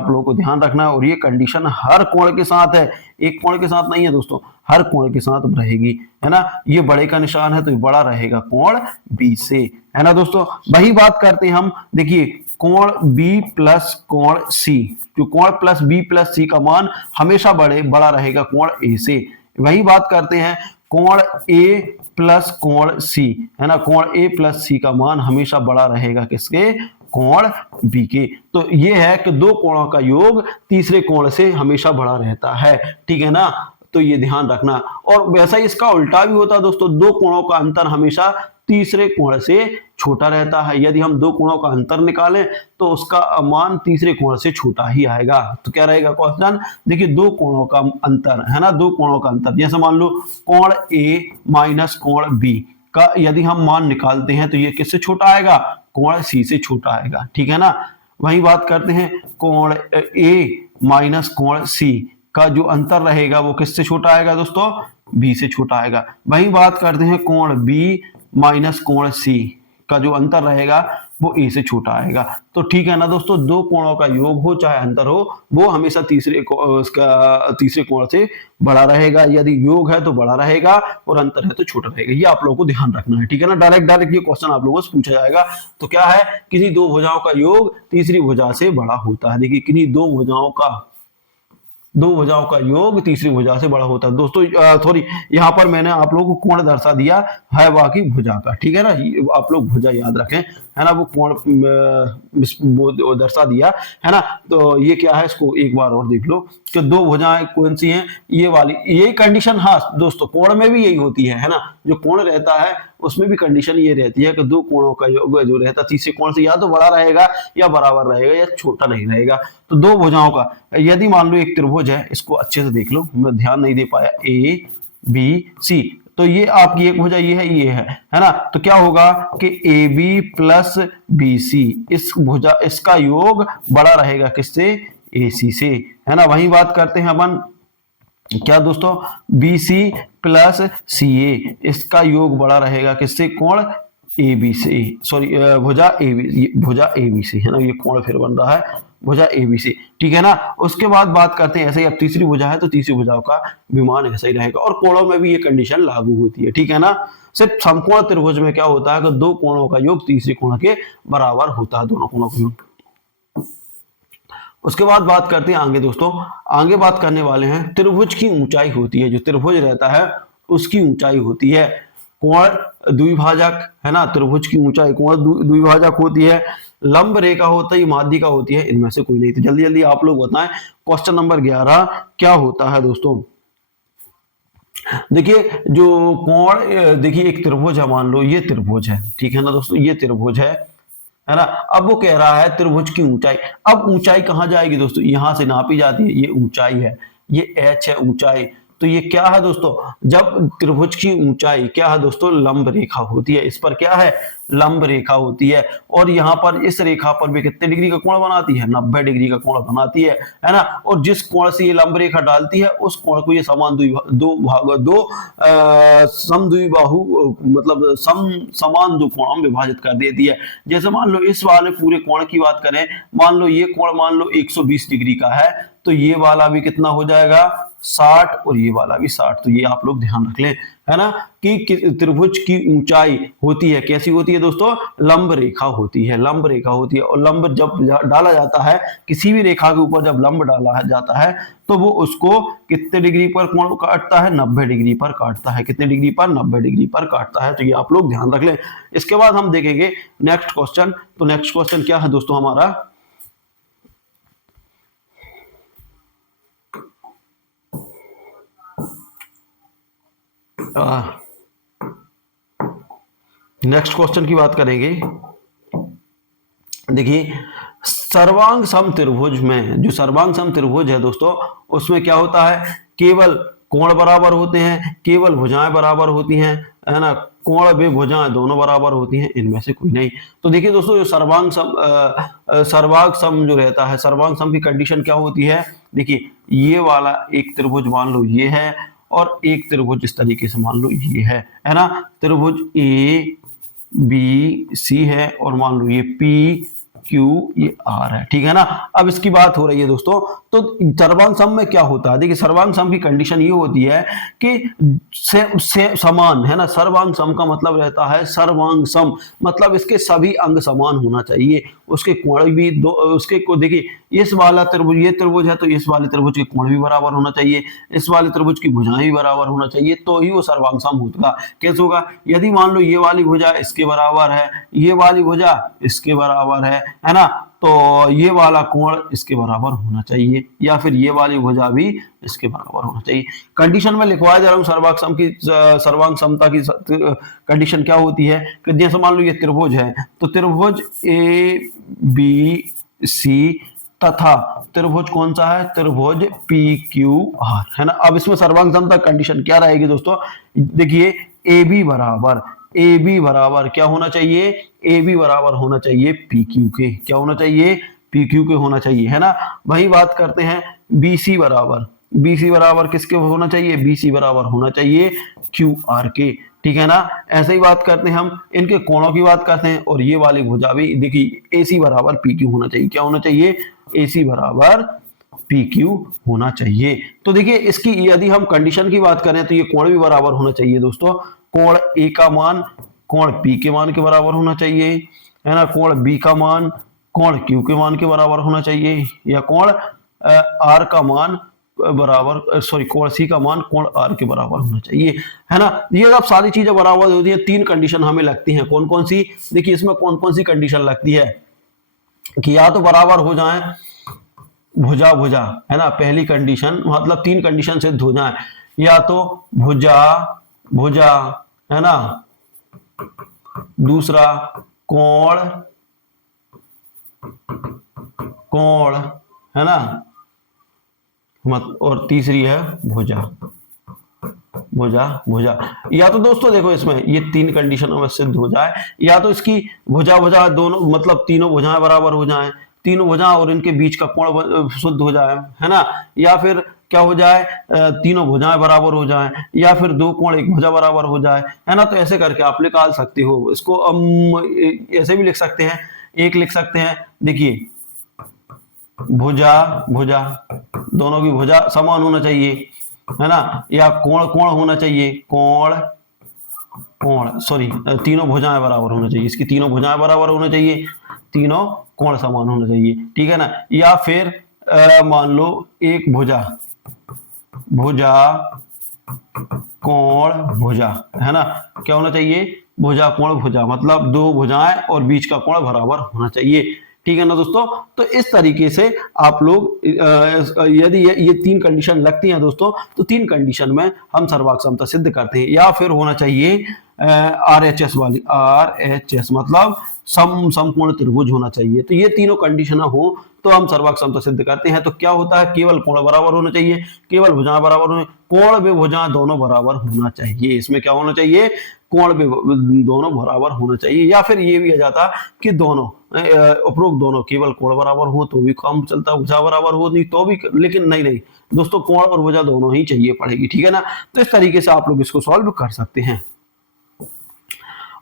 आप लोगों को ध्यान रखना है। और ये कंडीशन हर कोण के साथ है, एक कोण के साथ नहीं है दोस्तों, हर कोण के साथ रहेगी, है ना। ये बड़े का निशान है तो ये बड़ा रहेगा कोण बी से, है ना दोस्तों। वही बात करते हैं हम, देखिए कोण बी प्लस कोण सी, जो कोण प्लस बी प्लस सी का मान हमेशा बड़ा रहेगा कोण ए से। वही बात करते हैं कोण ए प्लस कोण सी, है ना, कोण ए प्लस सी का मान हमेशा बड़ा रहेगा किसके, कोण बी के। तो ये है कि दो कोणों का योग तीसरे कोण से हमेशा बड़ा रहता है, ठीक है ना, तो ये ध्यान रखना। और वैसा ही इसका उल्टा भी होता है दोस्तों, दो कोणों का अंतर हमेशा तीसरे कोण से छोटा रहता है। यदि हम दो कोणों का अंतर निकालें तो उसका मान तीसरे कोण से छोटा ही आएगा। तो क्या रहेगा क्वेश्चन, देखिए दो कोणों का अंतर, है ना, दो कोणों का अंतर, जैसे मान लो कोण ए माइनस कोण बी का यदि हम मान निकालते हैं तो ये किससे छोटा आएगा, कोण सी से छोटा आएगा, ठीक है ना। वही बात करते हैं कोण ए माइनस कोण सी का जो अंतर रहेगा वो किससे छोटा आएगा दोस्तों, बी से छोटा आएगा। वही बात करते हैं कोण बी माइनस कोण सी का जो अंतर रहेगा वो ए से छोटा आएगा। तो ठीक है ना दोस्तों, दो कोणों का योग हो चाहे अंतर हो, वो हमेशा तीसरे कोण से बड़ा रहेगा। यदि योग है तो बड़ा रहेगा और अंतर है तो छोटा रहेगा, ये आप लोगों को ध्यान रखना है, ठीक है ना। डायरेक्ट ये क्वेश्चन आप लोगों से पूछा जाएगा। तो क्या है, किसी दो भुजाओं का योग तीसरी भुजा से बड़ा होता है। देखिए किन्हीं दो भुजाओं का योग तीसरी भुजा से बड़ा होता है दोस्तों। सॉरी, यहाँ पर मैंने आप लोगों को कोण दर्शा दिया है बाकी भुजा का, ठीक है ना, आप लोग भुजा याद रखें, है ना, वो कोण दर्शा दिया, है ना। तो ये क्या है, इसको एक बार और देख लो कि दो भुजाएं कौन सी हैं, ये वाली, यही कंडीशन, हाँ दोस्तों कोण में भी यही होती है ना, जो कोण रहता है उसमें भी कंडीशन ये रहती है कि दो कोणों का योग जो रहता है तीसरे कोण से या तो बड़ा रहेगा या बराबर रहेगा या छोटा नहीं रहेगा। तो दो भुजाओं का, यदि मान लो एक त्रिभुज है, इसको अच्छे से देख लो, मैं ध्यान नहीं दे पाया, ए बी सी, तो ये आपकी एक भुजा ये है ना। तो क्या होगा कि A B plus B C, इस भुजा इसका योग बड़ा रहेगा किससे, ए सी से, है ना। वही बात करते हैं अपन क्या दोस्तों, बी सी प्लस सी ए, इसका योग बड़ा रहेगा किससे, कोण ए बी से, सॉरी भुजा ए बी से, है ना, ये कोण फिर बन रहा है भुजा ए बी से, ठीक है ना। उसके बाद बात करते हैं ऐसे ही, अब तीसरी भुजा है तो तीसरी भुजाओं का विमान ऐसा ही रहेगा, और कोणों में भी ये कंडीशन लागू होती है, ठीक है ना। सिर्फ समकोण त्रिभुज में क्या होता है कि दो कोणों का योग तीसरे कोण के बराबर होता है, दोनों कोणों का योग। उसके बाद बात करते हैं आगे दोस्तों, आगे बात करने वाले हैं त्रिभुज की ऊंचाई होती है, जो त्रिभुज रहता है उसकी ऊंचाई होती है। कोण द्विभाजक, है ना, त्रिभुज की ऊंचाई कोण द्विभाजक होती है, लंब रेखा होता है, माध्यिका होती है, इनमें से कोई नहीं। तो जल्दी जल्दी आप लोग बताएं क्वेश्चन नंबर 11 क्या होता है दोस्तों। देखिए जो कोण, देखिए एक त्रिभुज है, मान लो ये त्रिभुज है, ठीक है ना दोस्तों, ये त्रिभुज है ना। अब वो कह रहा है त्रिभुज की ऊंचाई, अब ऊंचाई कहां जाएगी दोस्तों, यहां से नापी जाती है, ये ऊंचाई है, ये h है ऊंचाई। तो ये क्या है दोस्तों, जब त्रिभुज की ऊंचाई क्या है दोस्तों, लंब रेखा होती है, इस पर क्या है, लंब रेखा होती है, और यहाँ पर इस रेखा पर भी कितने डिग्री का कोण बनाती है, 90 डिग्री का कोण बनाती है ना। और जिस कोण से ये लंब रेखा डालती है उस कोण को ये समद्विबाहु मतलब समान दो कोणों में विभाजित कर देती है। जैसे मान लो इस वाले पूरे कोण की बात करें, मान लो ये कोण मान लो 120 डिग्री का है, तो ये वाला भी कितना हो जाएगा 60, और ये वाला भी 60। तो ये आप लोग ध्यान रख लें, है ना, कि त्रिभुज की ऊंचाई होती है, कैसी होती है दोस्तों, लंब रेखा होती है, लंब रेखा होती है। और लंब जब डाला जाता है, किसी भी रेखा के ऊपर जब लंब डाला जाता है तो वो उसको कितने डिग्री पर कोण काटता है, 90 डिग्री पर काटता है, कितने डिग्री पर, 90 डिग्री पर काटता है। तो ये आप लोग ध्यान रख लें। इसके बाद हम देखेंगे नेक्स्ट क्वेश्चन। तो नेक्स्ट क्वेश्चन क्या है दोस्तों हमारा, नेक्स्ट क्वेश्चन की बात करेंगे। देखिए सर्वांग सम त्रिभुज में, जो सर्वांग सम त्रिभुज है दोस्तों, उसमें क्या होता है, केवल कोण बराबर होते हैं, केवल भुजाएं बराबर होती हैं, है ना, कोण बे भुजाएं दोनों बराबर होती हैं, इनमें से कोई नहीं। तो देखिए दोस्तों, जो सर्वांग सम जो रहता है, सर्वांग सम की कंडीशन क्या होती है? देखिए ये वाला एक त्रिभुज मान लो ये है, और एक त्रिभुज इस तरीके से मान लो ये है ना। त्रिभुज ए बी सी है, और मान लो ये पी क्यू ये आर है, ठीक है ना। अब इसकी बात हो रही है दोस्तों, तो सर्वांग सम में क्या होता है? देखिए सर्वांग सम की कंडीशन ये होती है कि से समान है ना। सर्वांग सम का मतलब रहता है सर्वांग सम, मतलब इसके सभी अंग समान होना चाहिए, उसके कोण भी दो, उसके को देखिए इस वाला त्रिभुज, ये त्रिभुज है तो इस वाले त्रिभुज के कोण भी बराबर होना चाहिए, इस वाले त्रिभुज की भुजाएं भी बराबर होना चाहिए, तो ही वो सर्वांग सम होगा। कैसे होगा? यदि मान लो ये वाली भुजा इसके बराबर है, ये वाली भुजा इसके बराबर है ना, तो ये वाला कोण इसके बराबर होना चाहिए, या फिर ये वाली भुजा भी इसके बराबर होना चाहिए। कंडीशन में लिखवाया जा रहा हूं सर्वांग सम की, सर्वांग समता की कंडीशन क्या होती है कि जैसे मान लो ये त्रिभुज है, तो त्रिभुज ए बी सी तथा त्रिभुज कौन सा है? त्रिभुज पी क्यू आर, है ना। अब इसमें सर्वांग समता कंडीशन क्या रहेगी दोस्तों? देखिए ए बी बराबर क्या होना चाहिए? ए बी बराबर होना चाहिए पी क्यू के। क्या होना चाहिए? पी क्यू के होना चाहिए, है ना। वही बात करते हैं बी सी बराबर किसके होना चाहिए? बी सी बराबर होना चाहिए क्यू आर के, ठीक है ना। ऐसे ही बात करते हैं हम इनके कोणों की बात करते हैं, और ये वाली भुजा भी देखिए ए सी बराबर पी क्यू होना चाहिए। क्या होना चाहिए? ए सी बराबर पी क्यू होना चाहिए। तो देखिए इसकी यदि हम कंडीशन की बात करें तो ये कोण भी बराबर होना चाहिए दोस्तों। कोण ए का मान कोण पी के मान के बराबर होना चाहिए, है ना। कोण बी का मान कोण क्यू के मान के बराबर होना चाहिए, या कोण आर का मान बराबर कोण सी का मान कोण आर के बराबर होना चाहिए, है ना। ये अब सारी चीजें बराबर होती है। तीन कंडीशन हमें लगती हैं, कौन कौन सी? देखिए इसमें कौन कौन सी कंडीशन लगती है कि या तो बराबर हो जाए भुजा भुजा, है ना। पहली कंडीशन मतलब तीन कंडीशन सिद्ध हो जाए, या तो भुजा भुजा, है ना। दूसरा कोण कोण, है ना, और तीसरी है भुजा भुजा भुजा। या तो दोस्तों देखो इसमें ये तीन कंडीशनों में सिद्ध हो जाए, या तो इसकी भुजा भुजा दोनों मतलब तीनों भुजाएं बराबर हो जाएं, तीनों भुजाएं और इनके बीच का कोण शुद्ध हो जाए, है ना। या फिर क्या हो जाए? तीनों भुजाएं बराबर हो जाएं, या फिर दो कोण एक भुजा बराबर हो जाए, है ना। तो ऐसे करके आप निकाल सकते हो इसको। हम ऐसे भी लिख सकते हैं, एक लिख सकते हैं, देखिए भुजा भुजा, दोनों की भुजा समान होना चाहिए, है ना। या कोण कोण होना चाहिए, कोण कोण तीनों भुजाएं बराबर होना चाहिए, इसकी तीनों भुजाएं बराबर होना चाहिए, तीनों कोण समान होना चाहिए, ठीक है ना। या फिर मान लो एक भुजा भुजा कोण भुजा, है ना। क्या होना चाहिए? भुजा कोण भुजा, मतलब दो भुजाएं और बीच का कोण बराबर होना चाहिए, ठीक है ना दोस्तों। तो इस तरीके से आप लोग यदि ये तीन कंडीशन लगती हैं दोस्तों, तो तीन कंडीशन में हम सर्वांग समता सिद्ध करते हैं। या फिर होना चाहिए RHS वाली, RHS मतलब समकोण त्रिभुज होना चाहिए। तो ये तीनों कंडीशन हो तो हम सर्वांग समता सिद्ध करते हैं। तो क्या होता है? केवल कोण बराबर होना चाहिए, केवल भुजाएं बराबर होने, कोण व भुजाएं दोनों बराबर होना चाहिए। इसमें क्या होना चाहिए? कोण भी दोनों बराबर होना चाहिए। या फिर ये भी आ जाता कि दोनों उपरोक्त दोनों केवल कोण बराबर हो तो भी काम चलता, भुजा बराबर हो नहीं तो भी, लेकिन नहीं दोस्तों, कोण और भुजा दोनों ही चाहिए पड़ेगी, ठीक है ना। तो इस तरीके से आप लोग इसको सॉल्व कर सकते हैं।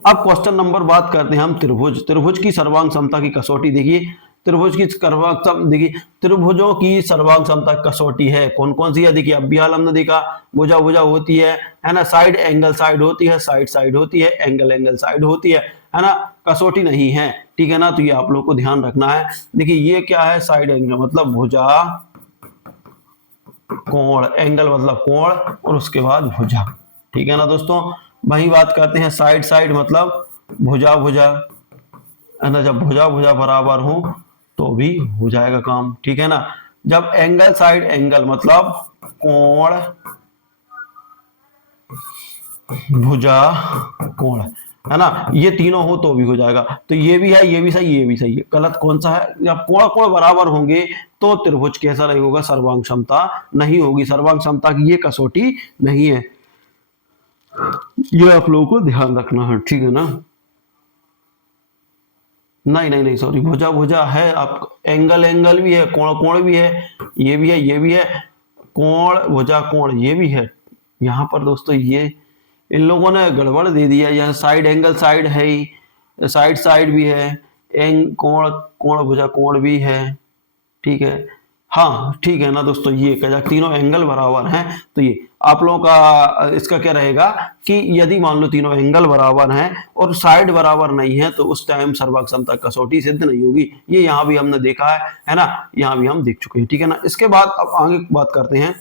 अब क्वेश्चन नंबर बात करते हैं हम त्रिभुज की सर्वांग समता की कसौटी। देखिए त्रिभुज की देखिए त्रिभुजों की सर्वांग समता कसौटी है कौन कौन सी है? देखिए अब भी हाल हमने देखा, भुजा भुजा होती है ना, साइड एंगल साइड होती है, साइड साइड होती है, एंगल एंगल साइड होती है ना, कसौटी नहीं है, ठीक है ना। तो ये आप लोग को ध्यान रखना है। देखिए ये क्या है? साइड एंगल मतलब भुजा, कोण एंगल मतलब कोण, और उसके बाद भुजा, ठीक है ना दोस्तों। वही बात करते हैं साइड साइड मतलब भुजा भुजा, है ना। जब भुजा भुजा बराबर हो तो भी हो जाएगा काम, ठीक है ना। जब एंगल साइड एंगल मतलब कोण भुजा कोण, है ना, ये तीनों हो तो भी हो जाएगा। तो ये भी है, ये भी सही, ये भी सही है। गलत कौन सा है? जब कोण कोण बराबर होंगे तो त्रिभुज कैसा नहीं होगा? सर्वांग समता नहीं होगी, सर्वांग समता की ये कसौटी नहीं है। ये आप लोगों को ध्यान रखना है, ठीक है ना। नहीं नहीं नहीं सॉरी, भुजा भुजा है, आप एंगल एंगल भी है, कोण कोण भी है, ये भी है, ये भी है, कोण भुजा कोण ये भी है। यहाँ पर दोस्तों ये इन लोगों ने गड़बड़ दे दिया, यहाँ साइड एंगल साइड है ही, साइड साइड भी है, एंग कोण कोण भुजा कोण भी है, ठीक है। हाँ ठीक है ना दोस्तों, ये कहा तीनों एंगल बराबर हैं, तो ये आप लोगों का इसका क्या रहेगा कि यदि मान लो तीनों एंगल बराबर हैं और साइड बराबर नहीं है तो उस टाइम सर्वक्षमता कसौटी सिद्ध नहीं होगी। ये यहाँ भी हमने देखा है ना, यहाँ भी हम देख चुके हैं, ठीक है ना। इसके बाद अब आगे बात करते हैं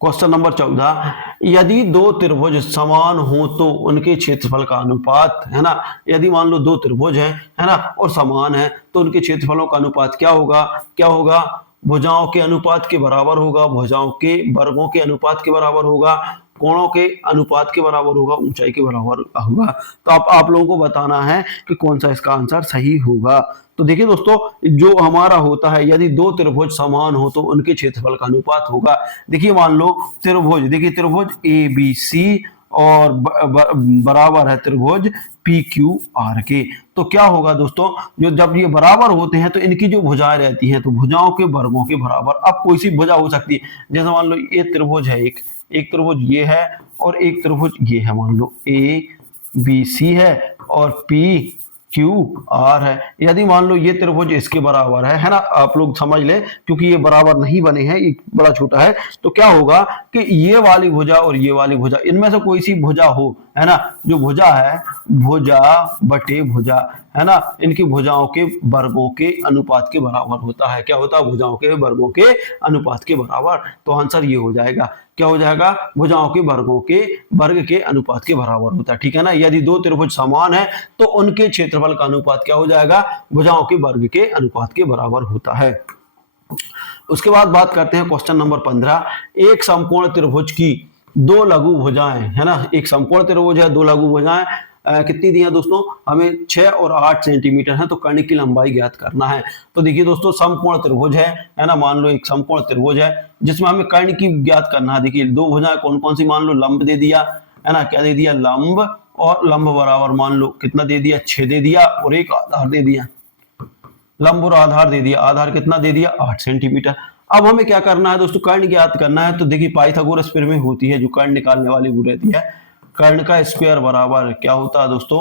क्वेश्चन नंबर 14, यदि दो त्रिभुज समान हो तो उनके क्षेत्रफल का अनुपात, है ना। यदि मान लो दो त्रिभुज है ना, और समान है तो उनके क्षेत्रफलों का अनुपात क्या होगा, क्या होगा, भुजाओं के अनुपात के बराबर होगा, भुजाओं के वर्गों के अनुपात के बराबर होगा, कोणों के अनुपात के बराबर होगा, ऊंचाई के बराबर होगा। तो आप लोगों को बताना है कि कौन सा इसका आंसर सही होगा। तो देखिए दोस्तों, जो हमारा होता है यदि दो त्रिभुज समान हो तो उनके क्षेत्रफल का अनुपात होगा। देखिए मान लो त्रिभुज, देखिए त्रिभुज ए बी सी और बराबर है त्रिभुज पी क्यू आर के। तो क्या होगा दोस्तों, जो जब ये बराबर होते हैं तो इनकी जो भुजाएं रहती हैं तो भुजाओं के वर्गों के बराबर। अब कोई सी भुजा हो सकती है, जैसे मान लो ये त्रिभुज है, एक त्रिभुज ये है और एक त्रिभुज ये है, मान लो ए बी सी है और पी क्यू आर है। यदि मान लो ये त्रिभुज इसके बराबर है ना, आप लोग समझ ले, क्योंकि ये बराबर नहीं बने हैं, एक बड़ा छोटा है, तो क्या होगा कि ये वाली भुजा और ये वाली भुजा, इनमें से कोई सी भुजा हो, है ना, जो भुजा है भुजा बटे भुजा, है ना, इनकी भुजाओं के वर्गों के अनुपात के बराबर होता है। क्या होता है, भुजाओं के वर्गों के अनुपात के बराबर। तो आंसर ये हो जाएगा, क्या हो जाएगा, भुजाओं के वर्गों के वर्ग के अनुपात के बराबर होता है, ठीक है ना। यदि दो त्रिभुज समान है तो उनके क्षेत्रफल का अनुपात क्या हो जाएगा, भुजाओं के वर्ग के अनुपात के बराबर होता है। उसके बाद बात करते हैं क्वेश्चन नंबर 15, एक समकोण त्रिभुज की दो लघु भुजाएं, है ना, एक समकोण त्रिभुज है, दो लघु भुजाएं कितनी दी है दोस्तों, हमें 6 और 8 सेंटीमीटर है, तो कर्ण की लंबाई ज्ञात करना है। तो देखिए दोस्तों, समकोण त्रिभुज है ना, मान लो एक समकोण त्रिभुज है जिसमें हमें कर्ण की ज्ञात करना है। देखिए दो भुजाएं कौन कौन सी, मान लो लंब दे दिया, है ना, क्या दे दिया, लंब, और लंब बराबर मान लो कितना दे दिया, 6 दे दिया, और एक आधार दे दिया, लंब और आधार दे दिया, आधार कितना दे दिया, 8 सेंटीमीटर। अब हमें क्या करना है दोस्तों, कर्ण ज्ञात करना है। तो देखिए पाइथागोरस प्रमेय होती है जो कर्ण निकालने वाली वो रहती है, कर्ण का स्क्वायर बराबर क्या होता है दोस्तों,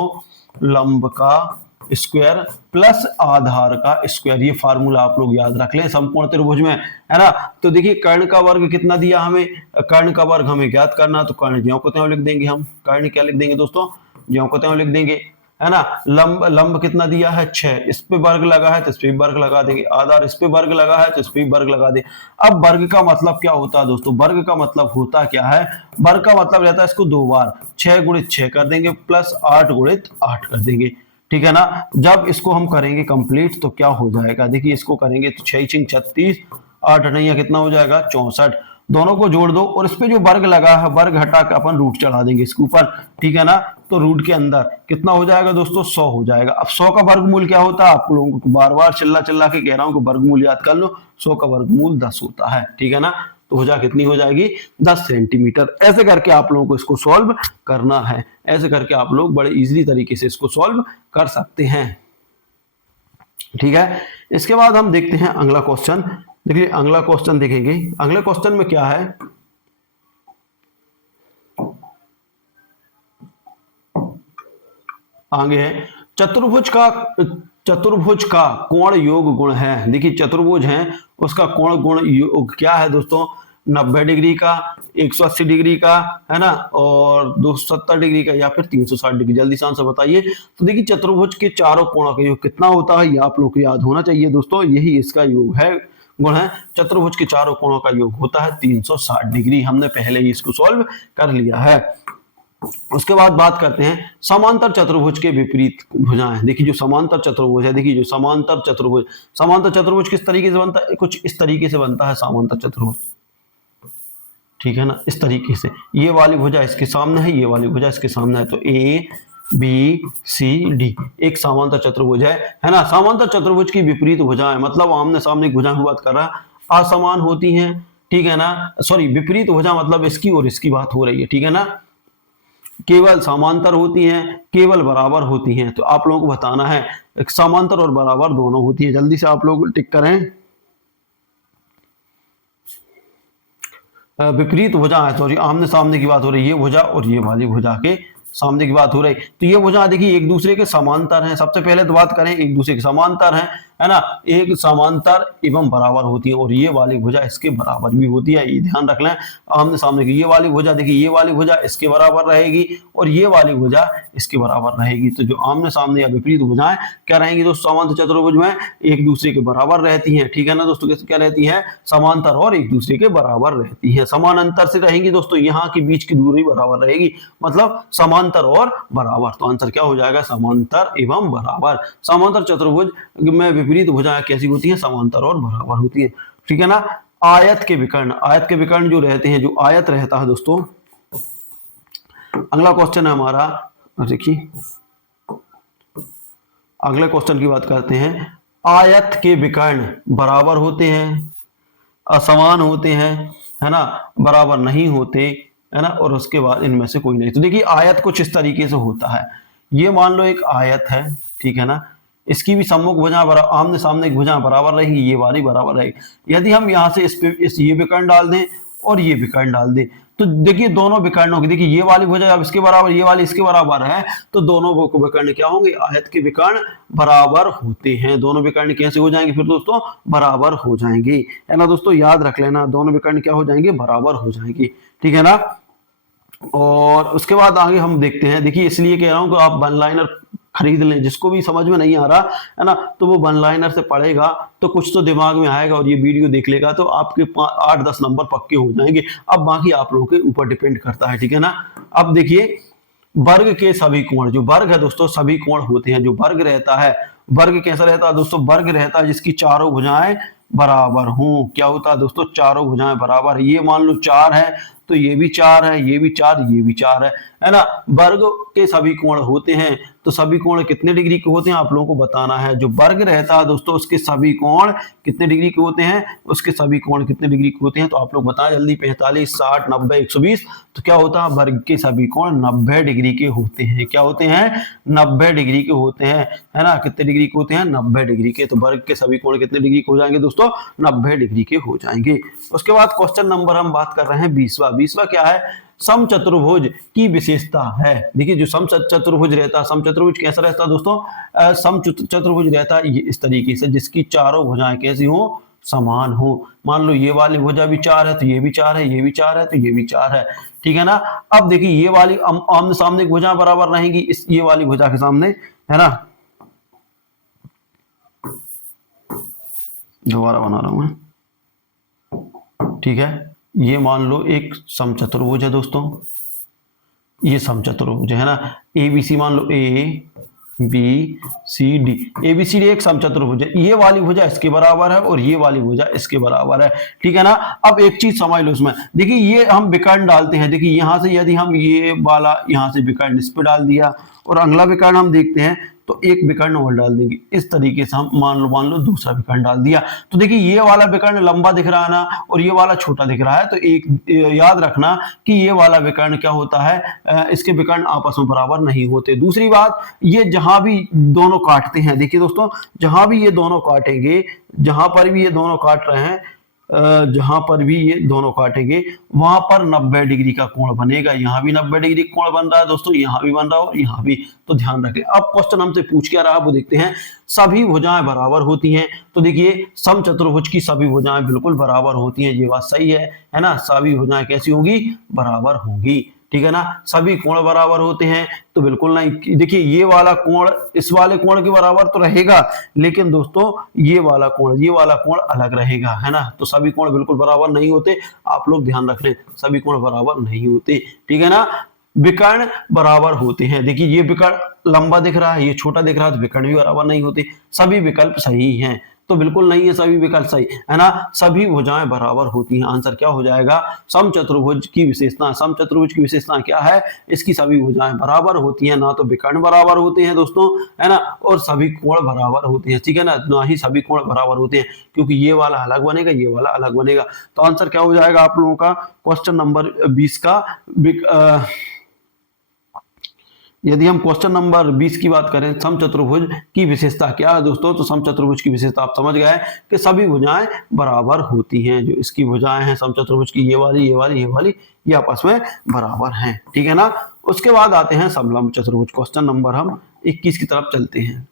लंब का स्क्वायर प्लस आधार का स्क्वायर। ये फार्मूला आप लोग याद रख लें समकोण त्रिभुज में, है ना। तो देखिए कर्ण का वर्ग कितना दिया हमें, कर्ण का वर्ग हमें ज्ञात करना, तो कर्ण ज्यों को त्यों लिख देंगे हम, कर्ण क्या लिख देंगे दोस्तों, ज्यों को त्यों लिख देंगे, है ना। लंब कितना दिया है, 6, इस पे वर्ग लगा है तो इस पे वर्ग लगा देंगे, आधार इस पे वर्ग लगा है तो इस पे वर्ग लगा दे। अब वर्ग का मतलब क्या होता है दोस्तों, वर्ग का मतलब होता क्या है, वर्ग का मतलब रहता है इसको दो बार 6 गुणित 6 कर देंगे प्लस 8 गुणित 8 कर देंगे, ठीक है ना। जब इसको हम करेंगे कंप्लीट तो क्या हो जाएगा, देखिए इसको करेंगे तो 6 6 36, 8 नहीं कितना हो जाएगा 64, दोनों को जोड़ दो और इस पे जो वर्ग लगा है वर्ग हटा के अपन रूट चढ़ा देंगे इसके ऊपर, ठीक है ना। तो रूट के अंदर कितना हो जाएगा दोस्तों, 100 हो जाएगा। अब 100 का वर्गमूल क्या होता है, आप लोगों को बार बार चिल्ला चिल्ला के कह रहा हूं कि वर्गमूल याद कर लो, 100 का वर्गमूल 10 होता है, ठीक है ना। तो भुजा कितनी हो जाएगी, 10 सेंटीमीटर। ऐसे करके आप लोगों को इसको सॉल्व करना है, ऐसे करके आप लोग बड़े इजीली तरीके से इसको सॉल्व कर सकते हैं, ठीक है। इसके बाद हम देखते हैं अगला क्वेश्चन। देखिए अगला क्वेश्चन देखेंगे, अगले क्वेश्चन में क्या है, आगे है चतुर्भुज का कोण योग गुण है। देखिए चतुर्भुज है उसका कोण गुण योग क्या है दोस्तों, 90 डिग्री का, 180 डिग्री का, है ना, और 270 डिग्री का या फिर 360 डिग्री, जल्दी से आंसर बताइए। तो देखिए चतुर्भुज के चारों कोणों का योग कितना होता है, ये आप लोग को याद होना चाहिए दोस्तों, यही इसका योग है, गुण है। चतुर्भुज के चारों कोणों का योग होता है 360 डिग्री, हमने पहले ही इसको सॉल्व कर लिया है। उसके बाद बात करते हैं समांतर चतुर्भुज के विपरीत भुजाएं। देखिए जो समांतर चतुर्भुज है, देखिए जो समांतर चतुर्भुज किस तरीके से बनता है, कुछ इस तरीके से बनता है समांतर चतुर्भुज, ठीक है ना, इस तरीके से। ये वाली भुजा इसके सामने है, ये वाली भुजा इसके सामने है, तो ए बी सी डी एक समांतर चतुर्भुज है ना। समांतर चतुर्भुज की विपरीत भुजाएं मतलब आमने सामने की भुजाओं की बात कर रहा है, असमान होती हैं, ठीक है ना, सॉरी विपरीत भुजा मतलब इसकी और इसकी बात हो रही है, ठीक है ना। केवल समांतर होती हैं, केवल बराबर होती हैं, तो आप लोगों को बताना है समांतर और बराबर दोनों होती हैं। जल्दी से आप लोग टिक करें। विपरीत भुजा है, सॉरी आमने सामने की बात हो रही है, ये भुजा और ये वाली भुजा के सामने की बात हो रही। तो ये भुजा देखिए एक दूसरे के समांतर हैं। सबसे पहले तो बात करें एक दूसरे के समांतर हैं, है ना, एक समांतर एवं बराबर होती है, और ये वाली भुजा इसके बराबर भी होती है, ये ध्यान रख लें। आमने सामने की ये वाली भुजा देखिए, ये वाली भुजा इसके बराबर रहेगी और ये वाली भुजा इसके बराबर रहेगी। तो जो आमने सामने या विपरीत भुजाएं क्या रहेंगी दोस्तों, समांतर चतुर्भुज में एक दूसरे के बराबर रहती हैं, ठीक है ना दोस्तों। क्या रहती है, समांतर और एक दूसरे के बराबर रहती है। समानांतर से रहेंगी दोस्तों, यहाँ के बीच की दूरी बराबर रहेगी, मतलब समांतर और बराबर। तो आंसर क्या हो जाएगा, समांतर एवं बराबर। समांतर चतुर्भुज में विपरीत भुजाएं कैसी होती हैं, समांतर और बराबर होती है, ठीक है ना। आयत के विकर्ण, आयत के विकर्ण जो रहते हैं, जो आयत रहता है दोस्तों, अगला क्वेश्चन है हमारा, देखिए अगले क्वेश्चन की बात करते हैं। आयत के विकर्ण बराबर होते हैं, असमान होते हैं, है ना, बराबर नहीं होते, है ना, और उसके बाद इनमें से कोई नहीं। तो देखिए आयत कुछ इस तरीके से होता है। ये मान लो एक आयत है, ठीक है ना, इसकी भी सम्मुख भुजा आमने सामने की भुजा बराबर रहेगी, ये वाली बराबर रहेगी। यदि हम यहाँ से इस ये विकर्ण डाल दें और ये विकर्ण डाल दें, तो देखिए दोनों विकर्णों की, देखिए ये वाली भुजा अब इसके बराबर, ये वाली इसके बराबर है, तो दोनों विकर्ण क्या होंगे, आयत के विकर्ण बराबर होते हैं। दोनों विकर्ण कैसे हो जाएंगे फिर दोस्तों, बराबर हो जाएंगे, है ना दोस्तों, याद रख लेना, दोनों विकर्ण क्या हो जाएंगे, बराबर हो जाएंगे, ठीक है ना। और उसके बाद आगे हम देखते हैं, देखिए इसलिए कह रहा हूं कि आप वन लाइनर खरीद लें, जिसको भी समझ में नहीं आ रहा है ना, तो वो वन लाइनर से पढ़ेगा तो कुछ तो दिमाग में आएगा, और ये वीडियो देख लेगा तो आपके 8-10 नंबर पक्के हो जाएंगे। अब बाकी आप लोगों के ऊपर डिपेंड करता है, ठीक है ना। अब देखिए वर्ग के सभी कोण, जो वर्ग है दोस्तों सभी कोण होते हैं। जो वर्ग रहता है, वर्ग कैसा रहता है दोस्तों, वर्ग रहता है जिसकी चारों भुजाएं बराबर हों। क्या होता है दोस्तों, चारों भुजाएं बराबर। ये मान लो 4 है तो ये भी 4 है, ये भी 4, ये भी 4 है ना। वर्ग के सभी कोण होते हैं, तो सभी कोण कितने डिग्री के होते हैं आप लोगों को बताना है। जो वर्ग रहता है दोस्तों उसके सभी कोण कितने डिग्री के होते हैं, उसके सभी कोण कितने डिग्री के होते हैं, तो आप लोग बताएं जल्दी। 45, 60, 90, 120। तो क्या होता है, वर्ग के सभी कोण 90 डिग्री के होते हैं। क्या होते हैं, 90 डिग्री के होते हैं, है ना। कितने डिग्री के होते हैं, 90 डिग्री के। तो वर्ग के सभी कोण कितने डिग्री के हो जाएंगे दोस्तों, 90 डिग्री के हो जाएंगे। उसके बाद क्वेश्चन नंबर हम बात कर रहे हैं 20वां क्या है, समचतुर्भुज की विशेषता है। देखिए जो समचतुर्भुज रहता है, समचतुर्भुज कैसा रहता है दोस्तों, समचतुर्भुज रहता है ये इस तरीके से, जिसकी चारों भुजाएं कैसी हो, समान हो। मान लो ये वाली भुजा भी 4 है तो ये भी 4 है, ये भी 4 है तो ये भी 4 है, ठीक है ना। अब देखिए ये वाली आमने सामने भुजा बराबर रहेंगी इस ये वाली भुजा के सामने, है ना। दोबारा बना रहा हूं मैं, ठीक है। ये मान लो एक समचतुर्भुज है दोस्तों, ये समचतुर्भुज है ना। ABC मान लो ABCD, ABCD एक समचतुर्भुज है। ये वाली भुजा इसके बराबर है और ये वाली भुजा इसके बराबर है, ठीक है ना। अब एक चीज समझ लो इसमें, देखिए ये हम विकर्ण डालते हैं। देखिए यहां से यदि हम ये वाला यहां से विकर्ण इस पे डाल दिया और अगला विकर्ण हम देखते हैं तो एक विकर्ण और डाल देंगे, इस तरीके से हम मान लो दूसरा विकर्ण डाल दिया। तो देखिए ये वाला विकर्ण लंबा दिख रहा है ना और ये वाला छोटा दिख रहा है, तो एक याद रखना कि ये वाला विकर्ण क्या होता है, इसके विकर्ण आपस में बराबर नहीं होते। दूसरी बात, ये जहां भी दोनों काटते हैं, देखिए दोस्तों जहां भी ये दोनों काटेंगे, जहां पर भी ये दोनों काट रहे हैं, जहां पर भी ये दोनों काटेंगे वहां पर 90 डिग्री का कोण बनेगा। यहां भी 90 डिग्री कोण बन रहा है दोस्तों, यहां भी बन रहा है और यहां भी, तो ध्यान रखें। अब क्वेश्चन हमसे पूछ क्या रहा वो देखते हैं। सभी भुजाएं बराबर होती हैं, तो देखिए समचतुर्भुज की सभी भुजाएं बिल्कुल बराबर होती हैं, ये बात सही है ना। सभी भुजाएं कैसी होंगी, बराबर होंगी, ठीक है ना। सभी कोण बराबर होते हैं तो बिल्कुल नहीं। देखिए ये वाला कोण इस वाले कोण के बराबर तो रहेगा, लेकिन दोस्तों ये वाला कोण अलग रहेगा, है ना। तो सभी कोण बिल्कुल बराबर नहीं होते, आप लोग ध्यान रख लें, सभी कोण बराबर नहीं होते, ठीक है ना। विकर्ण बराबर होते हैं, देखिए ये विकर्ण लंबा दिख रहा है, ये छोटा दिख रहा है, तो विकर्ण भी बराबर नहीं होते। सभी विकल्प सही हैं, तो बिल्कुल नहीं है सभी विकल्प सही, है ना। सभी भुजाएं बराबर होती हैं, आंसर क्या हो जाएगा, समचतुर्भुज की विशेषता। समचतुर्भुज की विशेषता क्या है, इसकी सभी भुजाएं बराबर होती हैं, ना तो विकर्ण बराबर होते हैं दोस्तों, है ना, और सभी कोण बराबर होते हैं, ठीक है ना, ना ही सभी कोण बराबर होते हैं, क्योंकि ये वाला अलग बनेगा, ये वाला अलग बनेगा। तो आंसर क्या हो जाएगा आप लोगों का क्वेश्चन नंबर 20 का। यदि हम क्वेश्चन नंबर 20 की बात करें, समचतुर्भुज की विशेषता क्या है दोस्तों, तो समचतुर्भुज की विशेषता आप समझ गए कि सभी भुजाएं बराबर होती हैं। जो इसकी भुजाएं हैं समचतुर्भुज की, ये वाली, ये वाली, ये वाली, ये आपस में बराबर हैं, ठीक है ना। उसके बाद आते हैं समलंब चतुर्भुज। क्वेश्चन नंबर हम 21 की तरफ चलते हैं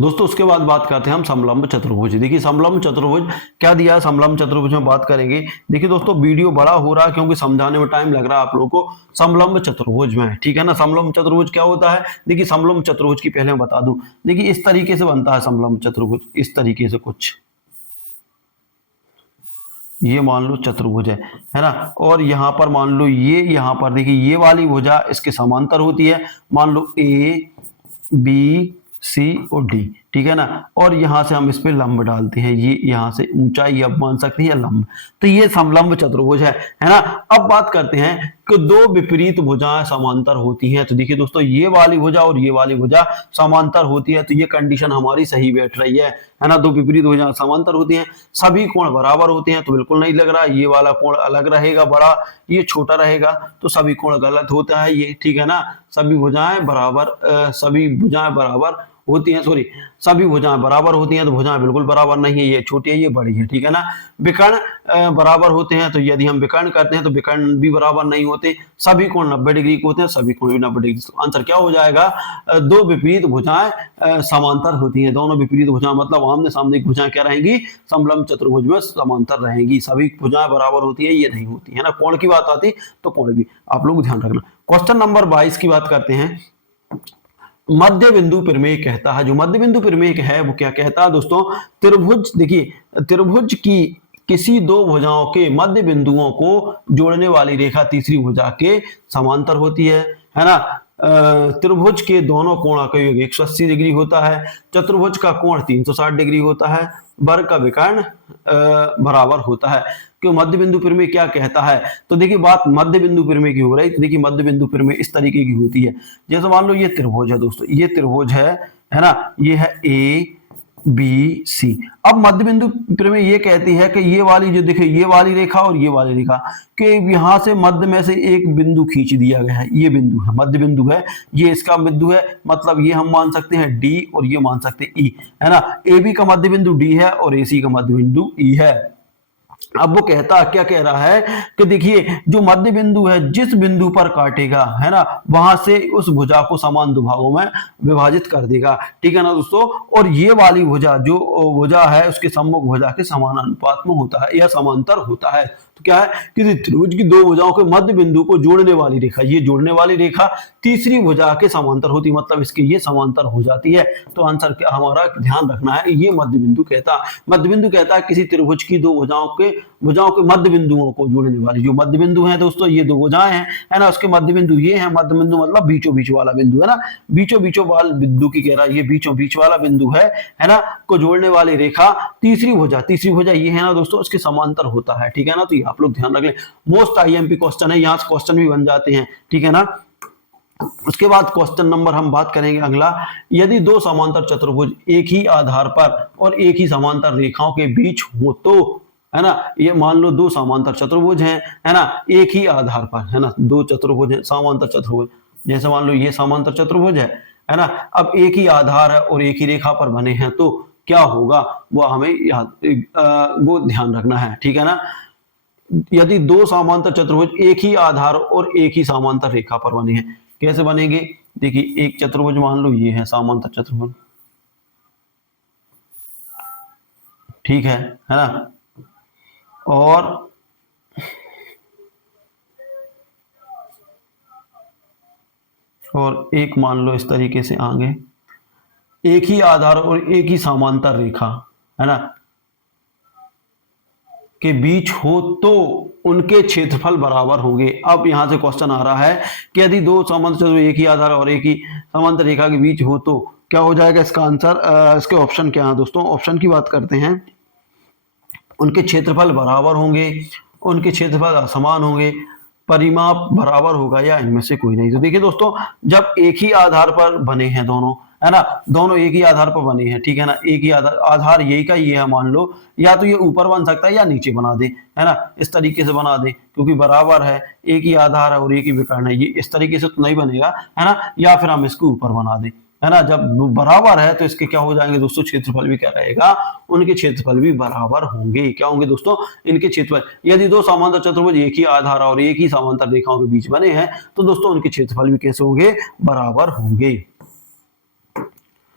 दोस्तों। उसके बाद बात करते हैं हम समलंब चतुर्भुज। देखिए समलंब चतुर्भुज क्या दिया है, समलंब चतुर्भुज में बात करेंगे। देखिए दोस्तों वीडियो बड़ा हो रहा है क्योंकि समझाने में टाइम लग रहा है आप लोगों को समलंब चतुर्भुज में, ठीक है ना। समलंब चतुर्भुज क्या होता है, देखिए समलंब चतुर्भुज की पहले मैं बता दूं। देखिए इस तरीके से बनता है समलंब चतुर्भुज, इस तरीके से कुछ, ये मान लो चतुर्भुज है ना, और यहां पर मान लो ये, यहां पर देखिए ये वाली भुजा इसके समांतर होती है, मान लो ए बी सी और डी, ठीक है ना, और यहां से हम इस पे लंब डालते हैं, ये यहां से ऊंचाई अब मान सकते हैं या लंब, तो ये समलंब चतुर्भुज है ना। अब बात करते हैं कि दो विपरीत भुजाएं समांतर होती हैं। तो देखिए दोस्तों ये वाली भुजा और ये वाली भुजा समांतर होती है, तो ये कंडीशन हमारी सही बैठ रही है ना। दो विपरीत भुजाएं समांतर होती हैं, सभी कोण बराबर होते हैं, तो बिल्कुल नहीं लग रहा, ये वाला कोण अलग रहेगा बड़ा, ये छोटा रहेगा, तो सभी कोण गलत होता है ये, ठीक है ना। सभी भुजाएं बराबर होती हैं, सॉरी, सभी भुजाएं बराबर होती हैं, तो भुजाएं बिल्कुल बराबर नहीं है, ये छोटी है, ये बड़ी है, ठीक है ना। विकर्ण बराबर होते हैं, तो यदि हम विकर्ण करते हैं तो विकर्ण भी बराबर नहीं होते, सभी कोण 90 डिग्री के होते हैं, सभी कोण भी 90 डिग्री। तो आंसर क्या हो जाएगा, दो विपरीत भुजाएं समांतर होती हैं, दोनों विपरीत भुजाएं मतलब आमने सामने की भुजाएं क्या रहेंगी, समलंब चतुर्भुज में समांतर रहेंगी, सभी भुजाएं बराबर होती है, ये नहीं होती है ना। कोण की बात आती तो कोण भी आप लोग ध्यान रखना। क्वेश्चन नंबर 22 की बात करते हैं। मध्य बिंदु प्रमेय कहता है, जो मध्य बिंदु प्रमेय है वो क्या कहता है दोस्तों, त्रिभुज, देखिए त्रिभुज की किसी दो भुजाओं के मध्य बिंदुओं को जोड़ने वाली रेखा तीसरी भुजा के समांतर होती है ना। त्रिभुज के दोनों कोणों का योग 180 डिग्री होता है, चतुर्भुज का कोण 360 डिग्री होता है, वर्ग का विकर्ण बराबर होता है। क्यों मध्य बिंदु प्रमेय क्या कहता है, तो देखिए बात मध्य बिंदु प्रमेय की हो रही है, तो देखिए मध्य बिंदु प्रमेय इस तरीके की होती है। जैसे मान लो ये त्रिभुज है दोस्तों, ये त्रिभुज है ना, ये है ए बी सी। अब मध्य बिंदु प्रमेय ये कहती है कि ये वाली जो देखिए ये वाली रेखा और ये वाली रेखा कि यहां से मध्य में से एक बिंदु खींच दिया गया है, ये बिंदु है, मध्य बिंदु है, ये इसका बिंदु है, मतलब ये हम मान सकते हैं डी और ये मान सकते हैं ई, है ना। ए बी का मध्य बिंदु डी है और ए सी का मध्य बिंदु ई है। अब वो कहता क्या कह रहा है कि देखिए जो मध्य बिंदु है जिस बिंदु पर काटेगा, है ना, वहां से उस भुजा को समान दो भागों में विभाजित कर देगा, ठीक है ना दोस्तों। और ये वाली भुजा जो भुजा है उसके सम्मुख भुजा के समानानुपात में होता है या समांतर होता है। तो क्या है कि त्रिभुज की दो भुजाओं के मध्य बिंदु को जोड़ने वाली रेखा, ये जोड़ने वाली रेखा तीसरी भुजा के समांतर होती है, मतलब इसके ये समांतर हो जाती है। तो आंसर क्या हमारा ध्यान रखना है, ये मध्य बिंदु कहता है। मध्य बिंदु कहता है किसी त्रिभुज की दो भुजाओं के मध्य बिंदुओं को जोड़ने वाली, जो मध्य बिंदु है दोस्तों ये दो भुजाएं हैं, है ना, उसके मध्य बिंदु ये है, मध्य बिंदु मतलब बीचों बीच वाला बिंदु, है ना, बीचों बीचों वाला बिंदु की कह रहा है, ये बीचों बीच वाला बिंदु है ना, को जोड़ने वाली रेखा तीसरी भुजा ये है ना दोस्तों, उसके समांतर होता है, ठीक है ना। तो ये आप लोग ध्यान रख लें, मोस्ट आईएमपी क्वेश्चन है, यहाँ से क्वेश्चन भी बन जाते हैं, ठीक है ना। उसके बाद क्वेश्चन नंबर हम बात करेंगे अगला, यदि दो समांतर चतुर्भुज एक ही आधार पर और एक ही समांतर रेखाओं के बीच हो तो, है ना, ये मान लो दो समांतर चतुर्भुज हैं, है ना, एक ही आधार पर, है ना, दो चतुर्भुज हैं, समांतर चतुर्भुज, जैसे मान लो ये समांतर चतुर्भुज है ना, अब एक ही आधार है और एक ही रेखा पर बने हैं, तो क्या होगा वो हमें वो ध्यान रखना है, ठीक है ना। यदि दो समांतर चतुर्भुज एक ही आधार और एक ही समांतर रेखा पर बने हैं, कैसे बनेंगे, देखिए एक चतुर्भुज मान लो ये है समांतर चतुर्भुज, ठीक है ना, और एक मान लो इस तरीके से आगे एक ही आधार और एक ही समांतर रेखा, है ना, के बीच हो तो उनके क्षेत्रफल बराबर होंगे। अब यहां से क्वेश्चन आ रहा है कि यदि दो समांतर चतुर्भुज एक ही आधार और एक ही समांतर रेखा के बीच हो तो क्या हो जाएगा इसका आंसर? इसके ऑप्शन क्या है दोस्तों? ऑप्शन की बात करते हैं। उनके क्षेत्रफल बराबर होंगे, उनके क्षेत्रफल असमान होंगे, परिमाप बराबर होगा, या इनमें से कोई नहीं। तो देखिए दोस्तों, जब एक ही आधार पर बने हैं दोनों, है ना, दोनों एक ही आधार पर बने हैं, ठीक है ना, एक ही आधार यही का ये है मान लो, या तो ये ऊपर बन सकता है या नीचे बना दे, है ना, इस तरीके से बना दे, क्योंकि बराबर है, एक ही आधार है और एक ही विकर्ण है, ये इस तरीके से तो नहीं बनेगा, है ना, या फिर हम इसको ऊपर बना दें, है ना। जब बराबर है तो इसके क्या हो जाएंगे दोस्तों? क्षेत्रफल भी क्या रहेगा? उनके क्षेत्रफल भी बराबर होंगे। क्या होंगे दोस्तों? इनके क्षेत्रफल। यदि दो समांतर चतुर्भुज एक ही आधार और एक ही समांतर रेखाओं के बीच बने हैं तो दोस्तों उनके क्षेत्रफल भी कैसे होंगे? बराबर होंगे।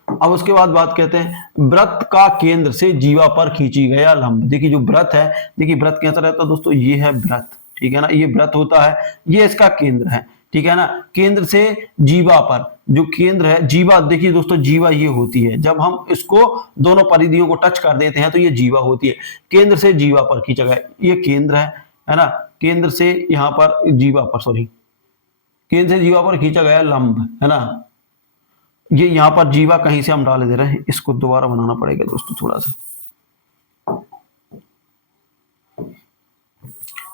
अब उसके बाद बात कहते हैं वृत्त का केंद्र से जीवा पर खींची गया लंब। देखिए जो वृत्त है, देखिए वृत्त कैसा रहता है दोस्तों? ये है वृत्त, ठीक है ना, ये वृत्त होता है, ये इसका केंद्र है, ठीक है ना। केंद्र से जीवा पर जो केंद्र है, जीवा, देखिए दोस्तों जीवा ये होती है, जब हम इसको दोनों परिधियों को टच कर देते हैं तो ये जीवा होती है। केंद्र से जीवा पर खींचा गया, ये केंद्र है ना, केंद्र से यहाँ पर जीवा पर, सॉरी, केंद्र से जीवा पर खींचा गया लंब, है ना। ये यहाँ पर जीवा कहीं से हम डाल दे रहे हैं, इसको दोबारा बनाना पड़ेगा दोस्तों थोड़ा सा।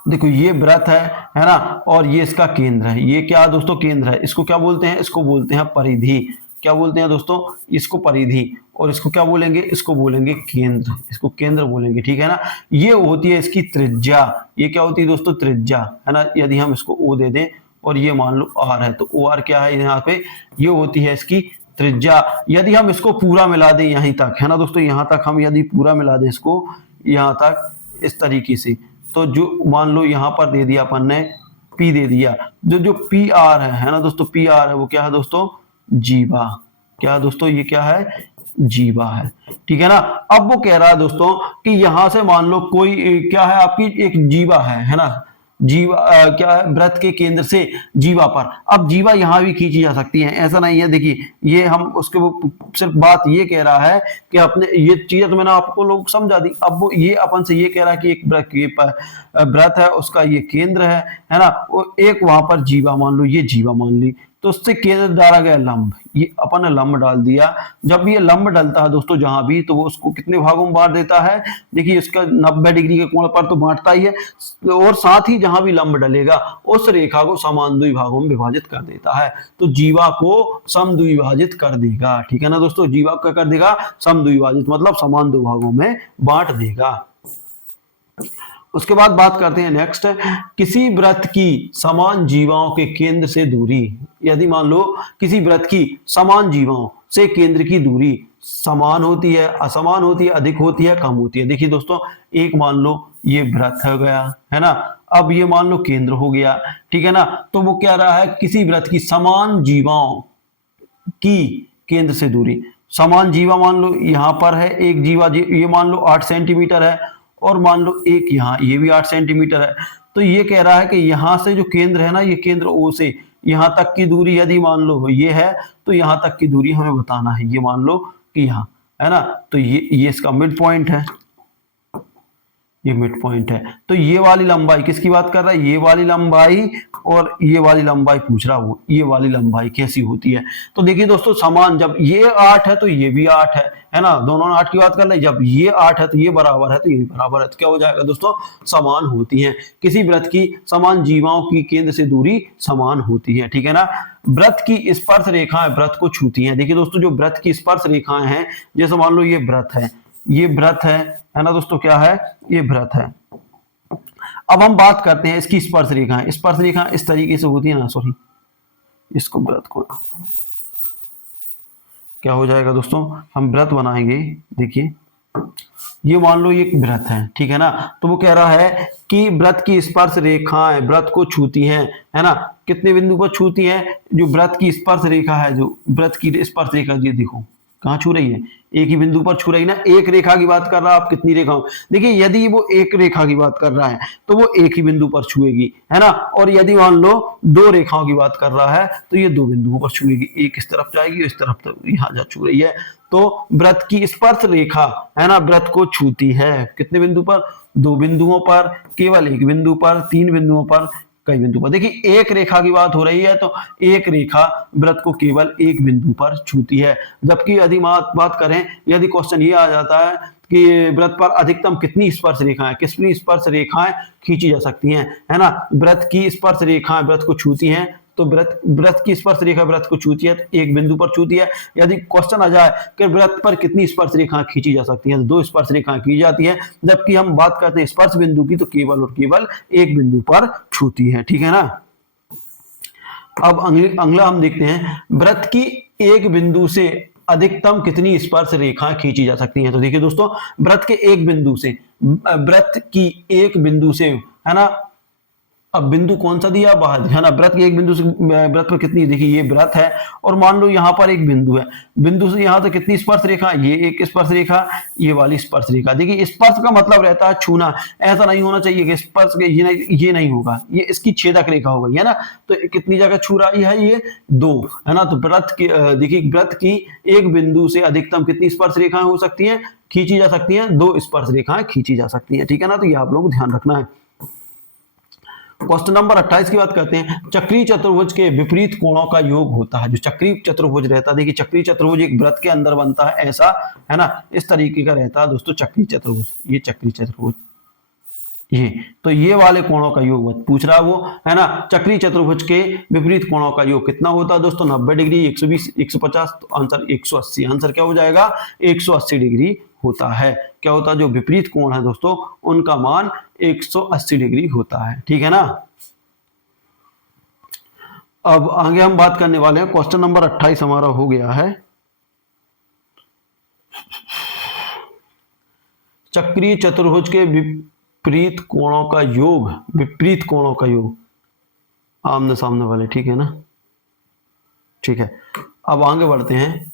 देखो ये वृत्त है ना, और ये इसका केंद्र है, ये क्या दोस्तों? केंद्र है। इसको क्या बोलते हैं? इसको बोलते हैं परिधि। क्या बोलते हैं दोस्तों? इसको परिधि। और इसको क्या बोलेंगे? इसको बोलेंगे केंद्र, इसको केंद्र बोलेंगे, ठीक है ना। ये होती है इसकी त्रिज्या। ये क्या होती है दोस्तों? त्रिज्या, है ना। यदि हम इसको ओ दे दें और ये मान लो आर है, तो ओ आर क्या है यहाँ पे? ये होती है इसकी त्रिज्या। यदि हम इसको पूरा मिला दें यहीं तक, है ना दोस्तों, यहाँ तक हम यदि पूरा मिला दें इसको यहाँ तक इस तरीके से, तो जो मान लो यहाँ पर दे दिया अपन ने P दे दिया, जो पी आर है ना दोस्तों, पी आर है वो क्या है दोस्तों? जीवा। क्या है दोस्तों? ये क्या है? जीवा है, ठीक है ना। अब वो कह रहा है दोस्तों कि यहां से मान लो कोई क्या है आपकी एक जीवा है ना, जीवा क्या है? वृत्त के केंद्र से जीवा पर। अब जीवा यहां भी खींची जा सकती है, ऐसा नहीं है। देखिए ये हम उसके सिर्फ बात ये कह रहा है कि अपने ये चीजें तो मैंने आपको लोग समझा दी। अब वो ये अपन से ये कह रहा है कि एक वृत्त है, उसका ये केंद्र है ना, वो एक वहां पर जीवा मान लो, ये जीवा मान ली, तो उससे केंद्र डाला गया लंब, ये अपन ने लंब डाल दिया। जब ये लंब डलता है दोस्तों जहां भी, तो वो उसको कितने भागों में बांट देता है? देखिए इसका 90 डिग्री के कोण पर तो बांटता ही है, और साथ ही जहां भी लंब डलेगा उस रेखा को समद्वि भागों में विभाजित कर देता है। तो जीवा को समद्विभाजित कर देगा, ठीक है ना दोस्तों। जीवा क्या कर देगा? समद्विभाजित, मतलब समान दो भागों में बांट देगा। उसके बाद बात करते हैं नेक्स्ट, किसी वृत्त की समान जीवाओं के केंद्र से दूरी। यदि मान लो किसी वृत्त की समान जीवाओं से केंद्र की दूरी समान होती है, असमान होती है, अधिक होती है, कम होती है। देखिए दोस्तों, एक मान लो ये वृत्त हो गया, है ना, अब ये मान लो केंद्र हो गया, ठीक है ना। तो वो क्या रहा है? किसी वृत्त की समान जीवाओं की केंद्र से दूरी। समान जीवा मान लो यहां पर है, एक जीवा ये मान लो 8 सेंटीमीटर है, और मान लो एक यहाँ ये भी 8 सेंटीमीटर है। तो ये कह रहा है कि यहां से जो केंद्र है ना, ये केंद्र ओ से यहां तक की दूरी यदि मान लो ये है, तो यहां तक की दूरी हमें बताना है। ये मान लो कि यहाँ है ना, तो ये इसका मिड पॉइंट है, ये मिड पॉइंट है। तो ये वाली लंबाई किसकी बात कर रहा है? ये वाली लंबाई, और ये वाली लंबाई पूछ रहा वो, ये वाली लंबाई कैसी होती है? तो देखिए दोस्तों, समान, जब ये 8 है तो ये भी 8 है ना, दोनों 8 की बात कर रहे हैं। जब ये 8 है तो ये बराबर है, तो ये भी बराबर है, तो क्या हो जाएगा दोस्तों? समान होती है। किसी वृत्त की समान जीवाओं की केंद्र से दूरी समान होती है, ठीक है ना। वृत्त की स्पर्श रेखाएं वृत्त को छूती हैं। देखिए दोस्तों, जो वृत्त की स्पर्श रेखाएं हैं, जैसे मान लो ये वृत्त है, ये वृत्त है ना दोस्तों, क्या है? ये वृत्त है। अब हम बात करते हैं इसकी स्पर्श रेखाएं। स्पर्श रेखा इस तरीके से होती है ना, सॉरी, इसको वृत्त को क्या हो जाएगा दोस्तों? हम वृत्त बनाएंगे। देखिए ये मान लो ये वृत्त है, ठीक है ना। तो वो कह रहा है कि वृत्त की स्पर्श रेखाएं वृत्त को छूती हैं, है ना। कितने बिंदु पर छूती हैं? जो वृत्त की स्पर्श रेखा है, जो वृत्त की स्पर्श रेखा, ये देखो कहाँ छू रही है? एक ही बिंदु पर छू रही ना। एक रेखा की बात कर रहा है, आप कितनी रेखाओं? देखिए यदि वो एक रेखा की बात कर रहा है तो वो एक ही बिंदु पर छुएगी, है ना। और यदि मान लो 2 रेखाओं की बात कर रहा है तो ये 2 बिंदुओं पर छुएगी, एक इस तरफ जाएगी, इस तरफ तो यहाँ जा छू रही है। तो वृत्त की स्पर्श रेखा, है ना, वृत्त को छूती है। कितने बिंदु पर? 2 बिंदुओं पर, केवल एक बिंदु पर, 3 बिंदुओं पर, कई बिंदु पर। देखिए एक रेखा की बात हो रही है तो एक रेखा वृत्त को केवल एक बिंदु पर छूती है, जबकि यदि बात करें, यदि क्वेश्चन ये आ जाता है कि वृत्त पर अधिकतम कितनी स्पर्श रेखाएं, कितनी स्पर्श रेखाएं खींची जा सकती हैं, है ना, वृत्त की स्पर्श रेखाएं वृत्त को छूती हैं, तो वृत्त की स्पर्श रेखा वृत्त को छूती है तो एक बिंदु पर छूती है। यदि क्वेश्चन आ जाए कि वृत्त पर कितनी स्पर्श रेखाएं खींची जा सकती हैं, तो दो स्पर्श रेखाएं खींची जाती है, जबकि हम बात करते हैं स्पर्श बिंदु की तो केवल और केवल एक बिंदु पर छूती है, ठीक है ना। अब अगला हम देखते हैं, वृत्त की एक बिंदु से अधिकतम कितनी स्पर्श रेखाएं खींची जा सकती हैं। तो देखिए दोस्तों, वृत्त के एक बिंदु से, वृत्त की एक बिंदु से, है ना, अब बिंदु कौन सा दिया, बाहर, है ना, वृत्त के एक बिंदु से वृत्त पर कितनी, देखिए ये वृत्त है और मान लो यहाँ पर एक बिंदु है, बिंदु से यहाँ तक कितनी स्पर्श रेखा, ये एक स्पर्श रेखा, ये वाली स्पर्श रेखा। देखिए स्पर्श का मतलब रहता है छूना, ऐसा नहीं होना चाहिए कि स्पर्श के ये नहीं होगा, ये इसकी छेदक रेखा हो गई, है ना। तो कितनी जगह छू रही है, ये दो, है ना। तो वृत्त की देखिए वृत्त की एक बिंदु से अधिकतम कितनी स्पर्श रेखाएं हो सकती हैं, खींची जा सकती हैं, दो स्पर्श रेखाएं खींची जा सकती हैं, ठीक है ना। तो ये आप लोगों को ध्यान रखना है। क्वेश्चन नंबर 28 की बात करते हैं, चक्रीय चतुर्भुज के विपरीत कोणों का योग होता है। जो चक्रीय चतुर्भुज रहता है, देखिए चक्रीय चतुर्भुज एक वृत्त के अंदर बनता है ऐसा, है ना, इस तरीके का रहता है दोस्तों चक्रीय चतुर्भुज, ये चक्रीय चतुर्भुज, ये तो ये वाले कोणों का योग पूछ रहा है वो, है ना। चक्रीय चतुर्भुज के विपरीत कोणों का योग कितना होता है दोस्तों, 90 डिग्री, 120, 150, तो आंसर 180, आंसर क्या हो जाएगा, 180 डिग्री होता है। क्या होता है, जो विपरीत कोण है दोस्तों उनका मान 180 डिग्री होता है, ठीक है ना। अब आगे हम बात करने वाले हैं, क्वेश्चन नंबर 28 हमारा हो गया है, चक्रीय चतुर्भुज के विपरीत कोणों का योग, विपरीत कोणों का योग, आमने सामने वाले, ठीक है ना, ठीक है। अब आगे बढ़ते हैं,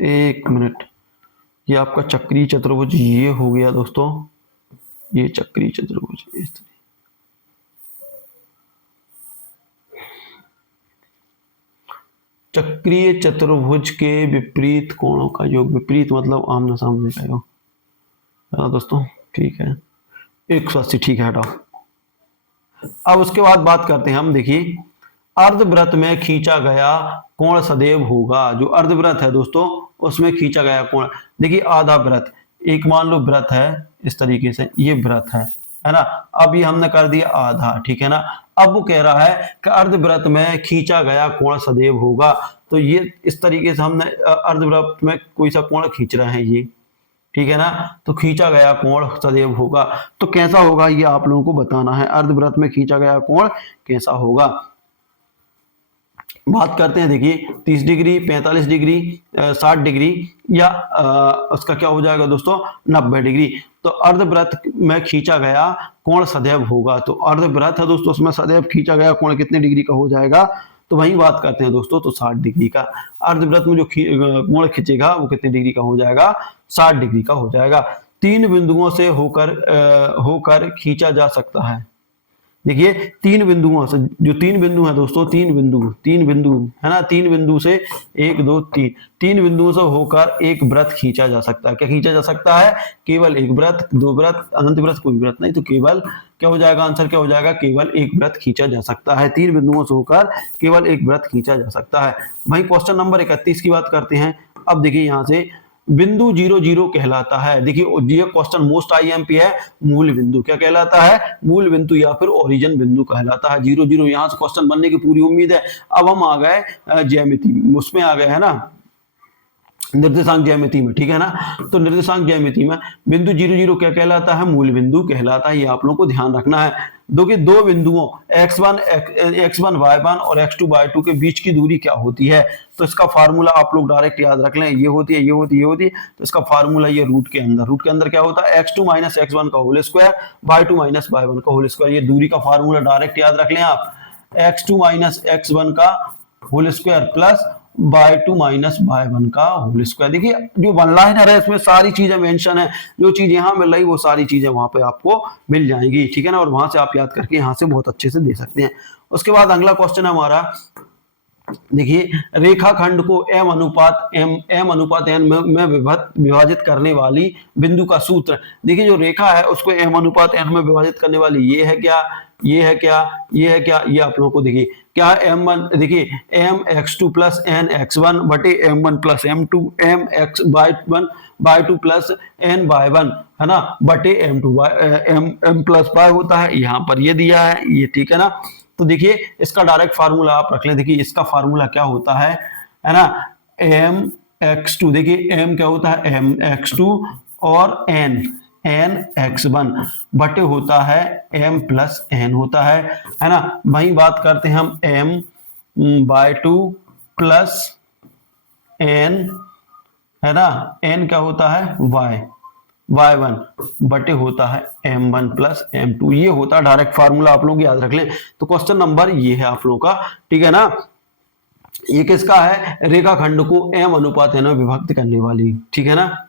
एक मिनट, ये आपका चक्रीय चतुर्भुज ये हो गया दोस्तों, ये चक्रीय चतुर्भुज इस तरह, चक्रीय चतुर्भुज के विपरीत कोणों का योग, विपरीत मतलब आमने सामने का योग, हाँ दोस्तों, ठीक है, 180, ठीक है, हटाओ। अब उसके बाद बात करते हैं हम, देखिए अर्धवृत्त में खींचा गया कोण सदैव होगा। जो अर्धवृत्त है दोस्तों उसमें खींचा गया कोण, देखिए आधा वृत्त, एक मान लो वृत्त है इस तरीके से, ये वृत्त है ना, अब ये हमने कर दिया आधा, ठीक है ना। अब वो कह रहा है कि अर्धवृत्त में खींचा गया कोण सदैव होगा, तो ये इस तरीके से हमने अर्धवृत्त में कोई सा कोण खींच रहे हैं ये, ठीक है ना, तो खींचा गया कोण सदैव होगा, तो कैसा होगा ये आप लोगों को बताना है, अर्धवृत्त में खींचा गया कोण कैसा होगा। बात करते हैं, देखिए 30 डिग्री, 45 डिग्री, 60 डिग्री, या उसका क्या हो जाएगा दोस्तों 90 डिग्री। तो अर्धवृत्त में खींचा गया कोण सदैव होगा, तो अर्धवृत्त है दोस्तों उसमें सदैव खींचा गया कोण कितने डिग्री का हो जाएगा, तो वही बात करते हैं दोस्तों, तो 60 डिग्री का। अर्धवृत्त में जो कोण खींचेगा वो कितने डिग्री का हो जाएगा, 60 डिग्री का हो जाएगा। तीन बिंदुओं से होकर खींचा जा सकता है। देखिए तीन बिंदुओं से, जो तीन बिंदु हैं दोस्तों, तीन बिंदु है ना, तीन बिंदु से 1 2 3, तीन बिंदुओं से होकर एक वृत्त खींचा जा सकता है। क्या खींचा जा सकता है, केवल एक वृत्त, दो वृत्त, अनंत वृत्त, कोई वृत्त नहीं, तो केवल क्या हो जाएगा, आंसर क्या हो जाएगा, केवल एक वृत्त खींचा जा सकता है। तीन बिंदुओं से होकर केवल एक वृत्त खींचा जा सकता है। वहीं क्वेश्चन नंबर 31 की बात करते हैं। अब देखिए यहाँ से बिंदु 0 0 कहलाता है। देखिए ये क्वेश्चन मोस्ट आईएमपी है, मूल बिंदु क्या कहलाता है, मूल बिंदु या फिर ओरिजिन बिंदु कहलाता है। 0 0 यहाँ से क्वेश्चन बनने की पूरी उम्मीद है। अब हम आ गए ज्यामिति, उसमें आ गए है ना, निर्देशांक ज्यामिति में, ठीक है ना। तो निर्देशांक ज्यामिति में बिंदु 0 0 क्या कहलाता है, मूल बिंदु कहलाता है। ये आप लोगों को ध्यान रखना है। दो बिंदुओं x1 y1 और x2 y2 के बीच की दूरी क्या होती है, तो इसका फार्मूला आप लोग डायरेक्ट याद रख लें, ये होती है, ये होती है, ये होती है। तो इसका फार्मूला ये रूट के अंदर क्या होता है, x2 - x1 का होल स्क्वायर, y2 - y1 का होल स्क्वायर। ये दूरी का फार्मूला डायरेक्ट याद रख लें आप, x2 - x1 का whole square plus y2 - y1 का होल स्क्वायर। देखिए जो वन लाइनर है इसमें सारी चीजें मेंशन है, जो चीज यहाँ मिल रही वो सारी चीजें वहां पे आपको मिल जाएंगी, ठीक है ना। और वहां से आप याद करके यहाँ से बहुत अच्छे से दे सकते हैं। उसके बाद अगला क्वेश्चन है हमारा, देखिए रेखाखंड को m अनुपात n में विभाजित करने वाली बिंदु का सूत्र। देखिए जो रेखा है उसको m अनुपात n में विभाजित करने वाली ये है क्या, ये है क्या, ये है क्या, ये आप लोगों को देखिए क्या है m1, देखिए mx2 प्लस एन x1 बटे m1 plus m2 mx by 1 by 2 plus n by 1 है ना बटे m2 m प्लस बाय होता है, यहाँ पर ये दिया है ये, ठीक है ना। तो देखिए इसका डायरेक्ट फार्मूला आप रख लें, देखिए इसका फार्मूला क्या होता है ना, mx2, देखिए m क्या होता है mx2 और n x1 बटे होता है m प्लस n होता है ना। वही बात करते हैं हम m बाय 2 प्लस n है ना, n क्या होता है y1 बटे होता है m1 प्लस m2, ये होता है डायरेक्ट फार्मूला, आप लोग याद रख लें। तो क्वेश्चन नंबर ये है आप लोगों का, ठीक है ना। ये किसका है, रेखाखंड को m अनुपात n में विभक्त करने वाली, ठीक है ना।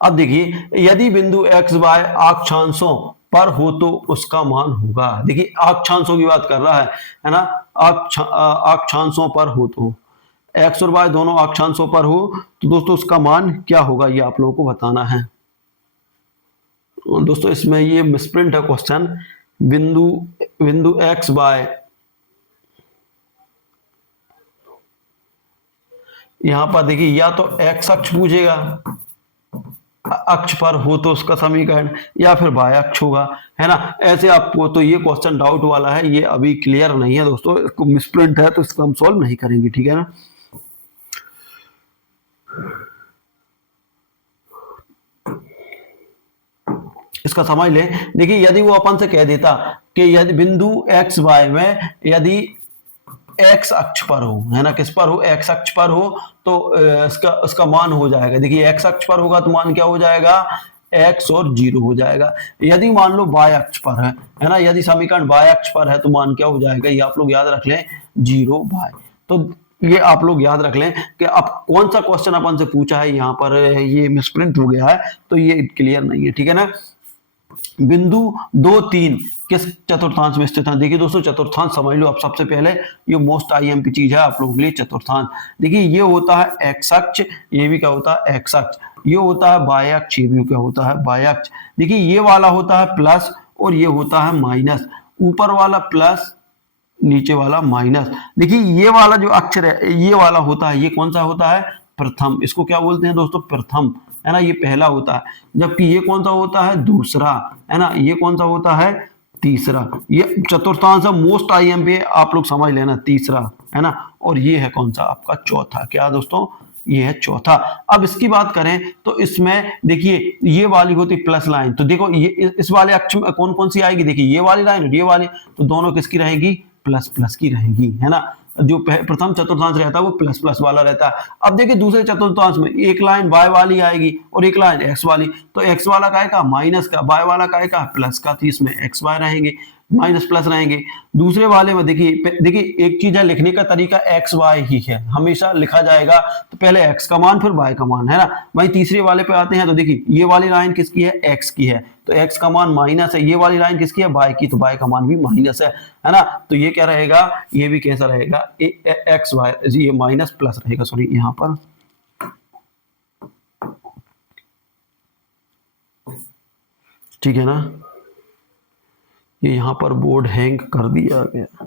अब देखिए यदि बिंदु x y अक्षांशों पर हो तो उसका मान होगा, देखिए अक्षांशों की बात कर रहा है ना, अक्षांशों पर हो तो x और y दोनों अक्षांशों पर हो तो दोस्तों उसका मान क्या होगा, ये आप लोगों को बताना है। दोस्तों इसमें ये मिसप्रिंट है क्वेश्चन, बिंदु x y, यहां पर देखिए या तो x अक्ष पूछेगा, अक्ष पर हो तो उसका समीकरण, या फिर y अक्ष होगा, है ना। ऐसे आपको तो ये क्वेश्चन डाउट वाला है, ये अभी क्लियर नहीं है दोस्तों, इसको मिसप्रिंट है तो इसको हम सॉल्व नहीं करेंगे, ठीक है ना। इसका समझ लें, देखिए यदि वो अपन से कह देता कि यदि बिंदु x y में यदि x अक्ष पर हो, है ना, किस पर हो, x अक्ष पर हो तो इसका मान हो जाएगा, देखिए x अक्ष पर होगा तो मान क्या हो जाएगा, x और 0 हो जाएगा। यदि मान लो y अक्ष पर है ना, यदि समीकरण y अक्ष पर है तो मान क्या हो जाएगा, ये आप लोग याद रख लें 0y। तो ये आप लोग याद रख लें कि अब कौन सा क्वेश्चन अपन से पूछा है, यहाँ पर ये मिसप्रिंट हो गया है तो ये क्लियर नहीं है, ठीक है ना। बिंदु 2 3 किस चतुर्थांश में स्थित है, देखिए दोस्तों चतुर्थांश समझ लो आप सबसे पहले, ये मोस्ट आईएमपी चीज है आप लोगों के लिए चतुर्थांश। देखिए ये होता है एक्स अक्ष, ये भी क्या होता है एक्स अक्ष, ये होता है वाय अक्ष, ये भी क्या होता है वाय अक्ष। देखिए ये वाला होता है प्लस और ये होता है माइनस, ऊपर वाला प्लस नीचे वाला माइनस। देखिए ये वाला जो अक्षर है ये वाला होता है, ये कौन सा होता है, प्रथम, इसको क्या बोलते हैं दोस्तों, प्रथम, है ना, ये पहला होता है। जबकि ये कौन सा होता है, दूसरा, है ना, ये कौन सा होता है, तीसरा। ये चतुर्थांश मोस्ट आईएमपी आप लोग समझ लेना, तीसरा, है ना। और ये है कौन सा आपका चौथा, क्या दोस्तों, ये है चौथा। अब इसकी बात करें तो इसमें देखिए ये वाली होती प्लस लाइन, तो देखो ये इस वाले अक्ष में कौन कौन सी आएगी, देखिए ये वाली लाइन और ये वाली, तो दोनों किसकी रहेगी, प्लस प्लस की रहेगी, है ना। जो प्रथम चतुर्थांश रहता है वो प्लस प्लस वाला रहता है। अब देखिए दूसरे चतुर्थांश में एक लाइन y वाली आएगी और एक लाइन x वाली, तो x वाला काय का माइनस का, y वाला काय का प्लस का, तो इसमें x y रहेंगे, माइनस प्लस रहेंगे। दूसरे वाले में देखिए एक चीज है, लिखने का तरीका एक्स वाई ही है, हमेशा लिखा जाएगा तो पहले एक्स का मान फिर वाई का मान, है ना। वहीं तीसरे वाले पे आते हैं तो देखिए ये वाली लाइन किसकी है, एक्स की है, तो एक्स का मान माइनस है, ये वाली लाइन किसकी है, वाई की, तो वाई का मान भी माइनस है ना। तो ये क्या रहेगा, ये भी कैसा रहेगा, एक्स वाई, ये माइनस प्लस रहेगा, सॉरी यहाँ पर, ठीक है ना। ये यहाँ पर बोर्ड हैंग कर दिया गया,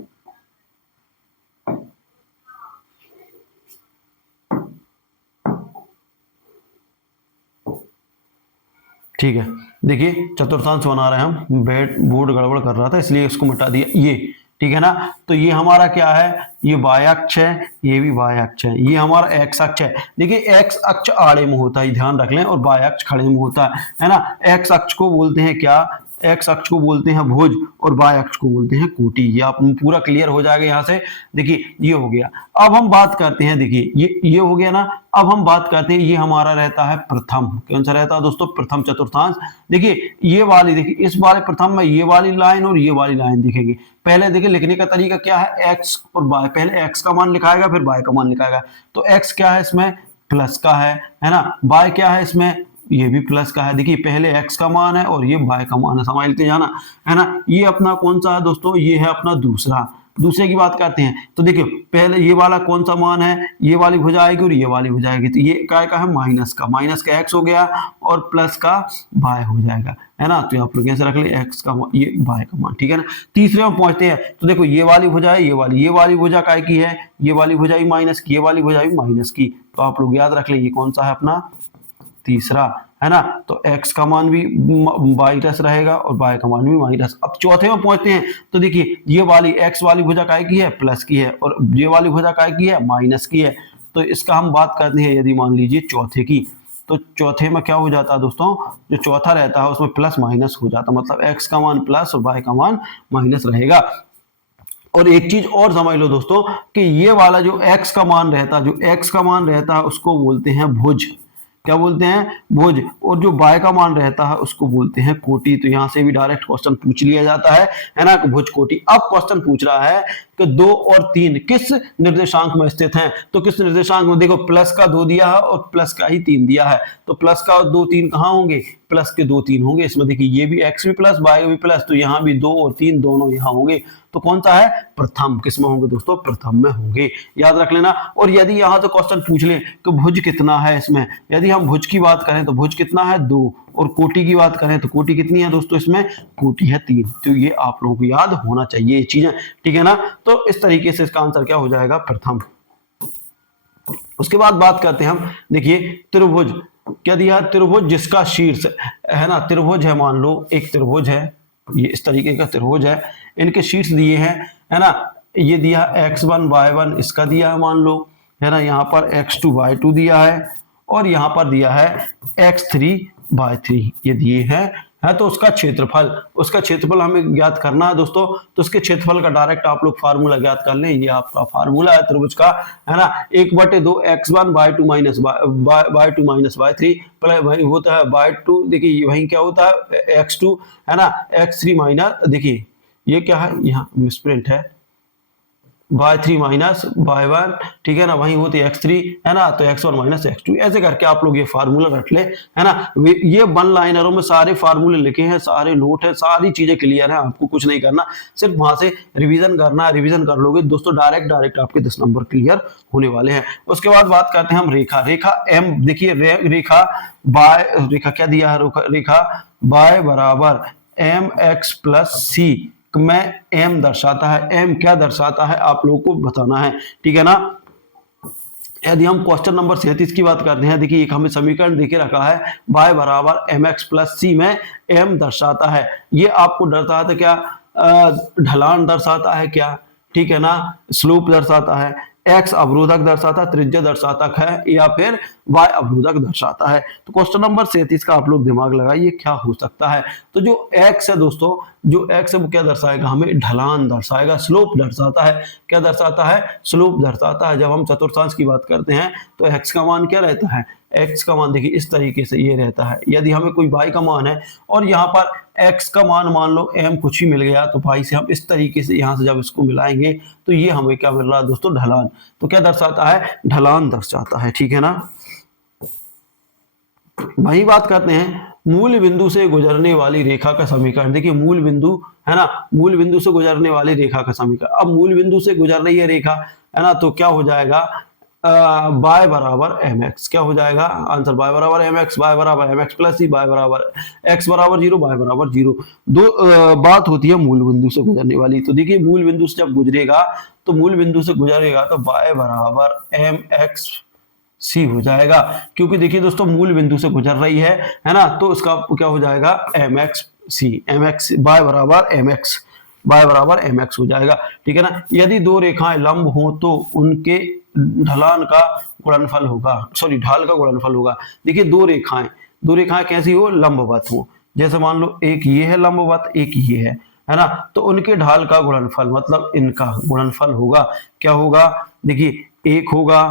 ठीक है। देखिए चतुर्थांश बना रहे हैं हम, बोर्ड गड़बड़ कर रहा था इसलिए इसको मिटा दिया, ये ठीक है ना। तो ये हमारा क्या है, ये वाई अक्ष है, ये भी वाई अक्ष है, ये हमारा एक्स अक्ष है। देखिए एक्स अक्ष आड़े में होता है, ध्यान रख लें, और वाई अक्ष खड़े में होता है ना। एक्स अक्ष को बोलते हैं क्या, एक्स अक्ष को बोलते हैं भुज और वाई अक्ष को बोलते हैं कोटि। ये आप पूरा क्लियर हो जाएगा यहाँ से। देखिए ये हो गया। अब हम बात करते हैं, देखिए ये हो गया ना। अब हम बात करते हैं, ये हमारा रहता है प्रथम, कौन सा रहता है दोस्तों, प्रथम चतुर्थांश। देखिए ये वाली, देखिए इस वाले प्रथम में ये वाली लाइन और ये वाली लाइन दिखेगी। पहले देखिए लिखने का तरीका क्या है, एक्स और वाई, पहले एक्स का मान लिखाएगा फिर वाई का मान लिखाएगा। तो एक्स क्या है इसमें, प्लस का है ना। वाई क्या है इसमें, ये भी प्लस का है। देखिए पहले x का मान है और ये y का मान है, समझ लेते जाना, है ना। ये अपना कौन सा है दोस्तों, ये है अपना दूसरा, दूसरे की बात करते हैं तो देखिए पहले ये वाला कौन सा मान है, ये वाली भुजा आएगी और ये वाली भुजा आएगी, तो ये काय का है माइनस का x हो गया और प्लस का y हो जाएगा, है ना। तो आप लोग ऐसे रख ले x का ये y का मान, ठीक है ना। तीसरे में पहुंचते हैं तो देखो ये वाली भुजा है, ये वाली भुजा काय की है, ये वाली भुजा भी माइनस की, ये वाली भुजा भी माइनस की, तो आप लोग याद रख ले ये कौन सा है अपना तीसरा, है ना। तो x का मान भी माइनस रहेगा और y का मान भी माइनस। अब चौथे में पहुंचते हैं तो देखिए ये वाली x वाली भुजा काय की है, प्लस की है, और ये वाली भुजा काय की है, माइनस की है। तो इसका हम बात करते हैं यदि मान लीजिए चौथे की, तो चौथे में क्या हो जाता है दोस्तों, जो चौथा रहता है उसमें प्लस माइनस हो जाता है, मतलब x का मान प्लस और y का मान माइनस रहेगा। और एक चीज और समझ लो दोस्तों कि ये वाला जो x का मान रहता है उसको बोलते हैं भुज, क्या बोलते हैं, भुज। और जो y का मान रहता है उसको बोलते हैं कोटि। तो यहां से भी डायरेक्ट क्वेश्चन पूछ लिया जाता है ना, भुज कोटि। अब क्वेश्चन पूछ रहा है कि 2 और 3 किस निर्देशांक में स्थित हैं, तो किस निर्देशांक में, देखो प्लस का 2 दिया है और प्लस का ही 3 दिया है, तो प्लस का 2 3 कहां होंगे, प्लस के 2 3 होंगे इसमें। देखिए ये भी x भी प्लस y भी प्लस, तो यहाँ भी 2 और 3 दोनों यहाँ होंगे, तो कौन सा है, प्रथम। किस में होंगे दोस्तों, प्रथम में होंगे, याद रख लेना। और यदि यहाँ तो क्वेश्चन पूछ ले कि भुज कितना है इसमें, यदि हम भुज की बात करें तो भुज कितना है 2, और कोटि की बात करें तो कोटि कितनी है दोस्तों, इसमें कोटि है 3। तो ये आप लोगों को याद होना चाहिए ये चीजें, ठीक है ना। तो इस तरीके से इसका आंसर क्या हो जाएगा, प्रथम। उसके बाद बात करते हैं हम, देखिए त्रिभुज क्या दिया, त्रिभुज जिसका शीर्ष है ना, त्रिभुज है, मान लो एक त्रिभुज है, ये इस तरीके का त्रिभुज है, इनके शीर्ष दिए हैं, है ना। ये दिया x1 y1 इसका दिया है मान लो, है ना। यहाँ पर x2 y2 दिया है और यहाँ पर दिया है x3 y3 ये दिए हैं, है। तो उसका क्षेत्रफल हमें ज्ञात करना है दोस्तों। तो उसके क्षेत्रफल का डायरेक्ट आप लोग फार्मूला ज्ञात कर लें, ये आपका फार्मूला है त्रिभुज का, है ना। 1/2 x1 y2 minus y2 minus y3 plus वही होता है y2, देखिए वही क्या होता है x2, है ना, x3 माइनस, देखिए ये क्या है, यहाँ मिसप्रिंट है, y3 माइनस y1, ठीक है ना, वही होती है x3, है ना। तो x1 माइनस x2, ऐसे करके आप लोग ये फार्मूला रख ले, है ना। ये 1 लाइनरों में सारे फार्मूले लिखे हैं, सारे नोट है, सारी चीजें क्लियर है, आपको कुछ नहीं करना, सिर्फ वहां से रिवीजन करना है। रिवीजन कर लोगे दोस्तों डायरेक्ट आपके 10 नंबर क्लियर होने वाले हैं। उसके बाद बात करते हैं हम रेखा m, देखिए रेखा क्या दिया है, रेखा y बराबर mx प्लस c में m दर्शाता है, m क्या दर्शाता है आप लोगों को बताना है, ठीक है ना। यदि हम क्वेश्चन नंबर 37 की बात करते हैं, देखिए एक हमें समीकरण देके रखा है, y बराबर mx प्लस c में m दर्शाता है, ये आपको दर्शाता है क्या, ढलान दर्शाता है क्या, ठीक है ना, स्लोप दर्शाता है, x अवरोधक दर्शाता है, त्रिज्या दर्शाता है, या फिर y अवरोधक दर्शाता है। तो क्वेश्चन नंबर 37 का आप लोग दिमाग लगाइए क्या हो सकता है। तो जो x है दोस्तों, जो x है वो क्या दर्शाएगा, हमें ढलान दर्शाएगा, स्लोप दर्शाता है, क्या दर्शाता है, स्लोप दर्शाता है। जब हम चतुर्थांश की बात करते हैं तो x का मान क्या रहता है, x का मान देखिए इस तरीके से ये रहता है। यदि हमें कोई y का मान है और यहाँ पर x का मान मान लो m कुछ ही मिल गया, तो y से हम इस तरीके से यहाँ से जब इसको मिलाएंगे तो ये हमें क्या मिल रहा है दोस्तों, ढलान। तो क्या दर्शाता है, ढलान दर्शाता है, ठीक है ना। वही बात करते हैं मूल बिंदु से गुजरने वाली रेखा का समीकरण। देखिए मूल बिंदु, है ना, मूल बिंदु से गुजरने वाली रेखा का समीकरण। अब मूल बिंदु से गुजर रही है रेखा, है ना, तो क्या हो जाएगा, y बराबर mx, क्या हो जाएगा आंसर, y बराबर mx प्लस c, y बराबर x बराबर 0, y बराबर 0। दो बात होती है मूल बिंदु से गुजरने वाली। तो देखिए मूल बिंदु से जब गुजरेगा तो y बराबर mx c हो जाएगा, क्योंकि देखिए दोस्तों मूल बिंदु से गुजर रही है ना। तो उसका क्या हो जाएगा, mx c, mx y बराबर mx हो जाएगा, ठीक है ना। यदि दो रेखाएं लंब हो तो उनके ढलान का गुणनफल होगा, सॉरी ढाल का गुणनफल होगा। देखिए दो रेखाएं कैसी हो, लंबवत हो। जैसे मान लो एक ये है लंबवत, एक ये है ना, तो उनके ढाल का गुणनफल मतलब इनका गुणनफल होगा, क्या होगा, देखिए एक होगा,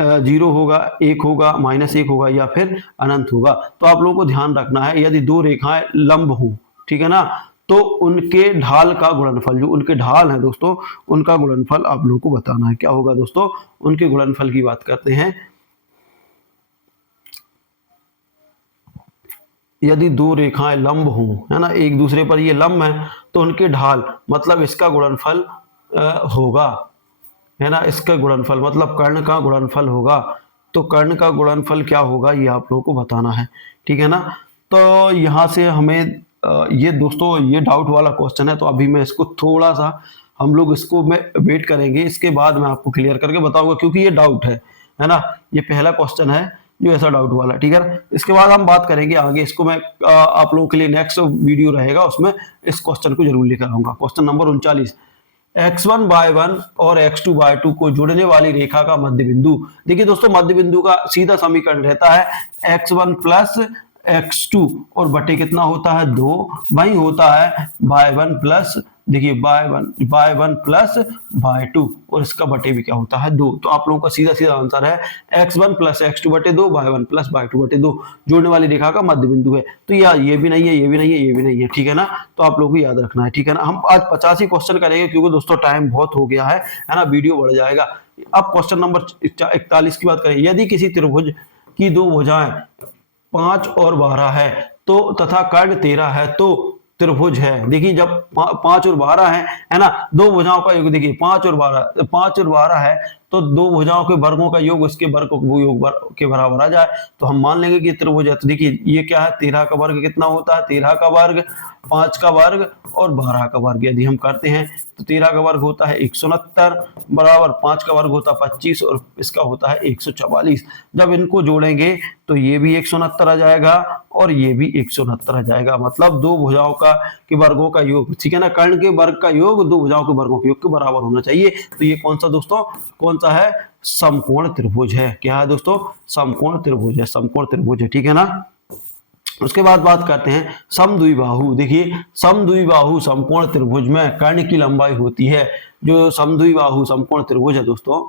0 होगा, 1 होगा, -1 होगा, या फिर अनंत होगा। तो आप लोगों को ध्यान रखना है यदि दो रेखाएं लंब हो, ठीक है ना, तो उनके ढाल का गुणनफल, जो उनके ढाल है दोस्तों उनका गुणनफल आप लोगों को बताना है। क्या होगा दोस्तों, उनके गुणनफल की बात करते हैं। यदि दो रेखाएं लंब हो, है ना, एक दूसरे पर ये लंब है, तो उनके ढाल मतलब इसका गुणनफल होगा, है ना, इसका गुणनफल मतलब कर्ण का गुणनफल होगा। तो कर्ण का गुणनफल क्या होगा ये आप लोगों को बताना है, ठीक है ना। तो यहाँ से हमें ये दोस्तों ये डाउट वाला क्वेश्चन है, तो अभी मैं इसको थोड़ा सा हम लोग इसको मैं वेट करेंगे, इसके बाद मैं आपको क्लियर करके बताऊंगा, क्योंकि ये डाउट है ना। ये पहला क्वेश्चन है जो ऐसा डाउट वाला, ठीक है। इसके बाद हम बात करेंगे आगे, इसको मैं आप लोगों के लिए नेक्स्ट वीडियो रहेगा उसमें इस क्वेश्चन को जरूर लेकर आऊंगा। क्वेश्चन नंबर 39, x1 बाय 1 और x2 बाय 2 को जोड़ने वाली रेखा का मध्य बिंदु। देखिए दोस्तों मध्य बिंदु का सीधा समीकरण रहता है x1 प्लस x2 और बटे कितना होता है 2, वही होता है बाय 1 प्लस, देखिए बाय वन प्लस बाय 2 और इसका बटे भी क्या होता है 2। तो आप लोगों का सीधा सीधा आंसर है x1 प्लस x2 बटे 2, बाय 1 प्लस बाय 2 बटे 2 जोड़ने वाली रेखा का मध्य बिंदु है। तो यार ये भी नहीं है, ये भी नहीं है, ये भी नहीं है, ठीक है ना। तो आप लोगों को याद रखना है, ठीक है ना। हम आज 85 क्वेश्चन करेंगे क्योंकि दोस्तों टाइम बहुत हो गया है ना, वीडियो बढ़ जाएगा। अब क्वेश्चन नंबर 41 की बात करें, यदि किसी त्रिभुज की दो भुजाएं 5 और 12 है तो तथा कर्ण 13 है तो त्रिभुज है। देखिए जब 5 और 12 है ना, दो भुजाओं का योग, देखिए 5 और 12 है तो दो भुजाओं के वर्गों का योग उसके वर्ग को योग के बराबर आ जाए तो हम मान लेंगे कि त्रिभुज है। तो देखिए ये क्या है, 13 का वर्ग कितना होता है, 13 का वर्ग, 5 का वर्ग और 12 का वर्ग यदि हम करते हैं तो 13 का वर्ग होता है 169 बराबर 5 का वर्ग होता है 25 और इसका होता है 144। जब इनको जोड़ेंगे तो ये भी 169 आ जाएगा और ये भी 169 आ जाएगा, मतलब दो भुजाओं का के वर्गों का योग, ठीक है ना। कर्ण के वर्ग का योग दो भुजाओं के वर्गों के योग के बराबर होना चाहिए। तो ये कौन सा दोस्तों, कौन सा है, समकोण त्रिभुज है। क्या है दोस्तों, समकोण त्रिभुज है, समकोण त्रिभुज है, ठीक है ना। उसके बाद बात करते हैं समद्विबाहु। देखिए समद्विबाहु समकोण त्रिभुज में कर्ण की लंबाई होती है, जो समद्विबाहु समकोण त्रिभुज है दोस्तों,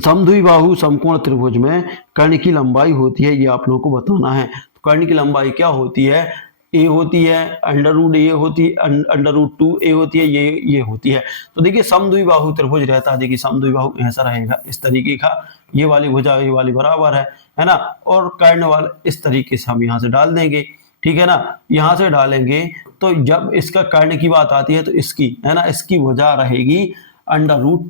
समद्विबाहु समकोण त्रिभुज में कर्ण की लंबाई होती है, ये आप लोगों को बताना है। तो कर्ण की लंबाई क्या होती है, ए होती है, अंडर रूट ए होती है, अंडर रूट 2a होती है, ये होती है। तो देखिए समद्विबाहु त्रिभुज रहता है, देखिए समद्विबाहु ऐसा रहेगा इस तरीके का, ये वाली भुजा ये वाली बराबर है ना, और कर्ण वाला इस तरीके से हम यहाँ से डाल देंगे, ठीक है ना। यहाँ से डालेंगे तो जब इसका कर्ण की बात आती है तो इसकी, है ना, इसकी भुजा रहेगी अंडर रूट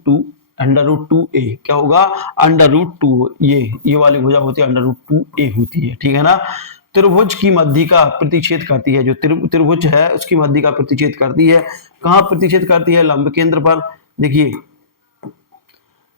2a, क्या होगा, अंडर रूट 2, ये वाली भुजा होती है अंडर रूट 2a होती है, ठीक है ना। त्रिभुज की मध्य का प्रतिच्छेद करती है, जो त्रिभुज है उसकी मध्य का प्रतिच्छेद करती है। कहाँ प्रतिच्छेद करती है, लंब केंद्र पर। देखिए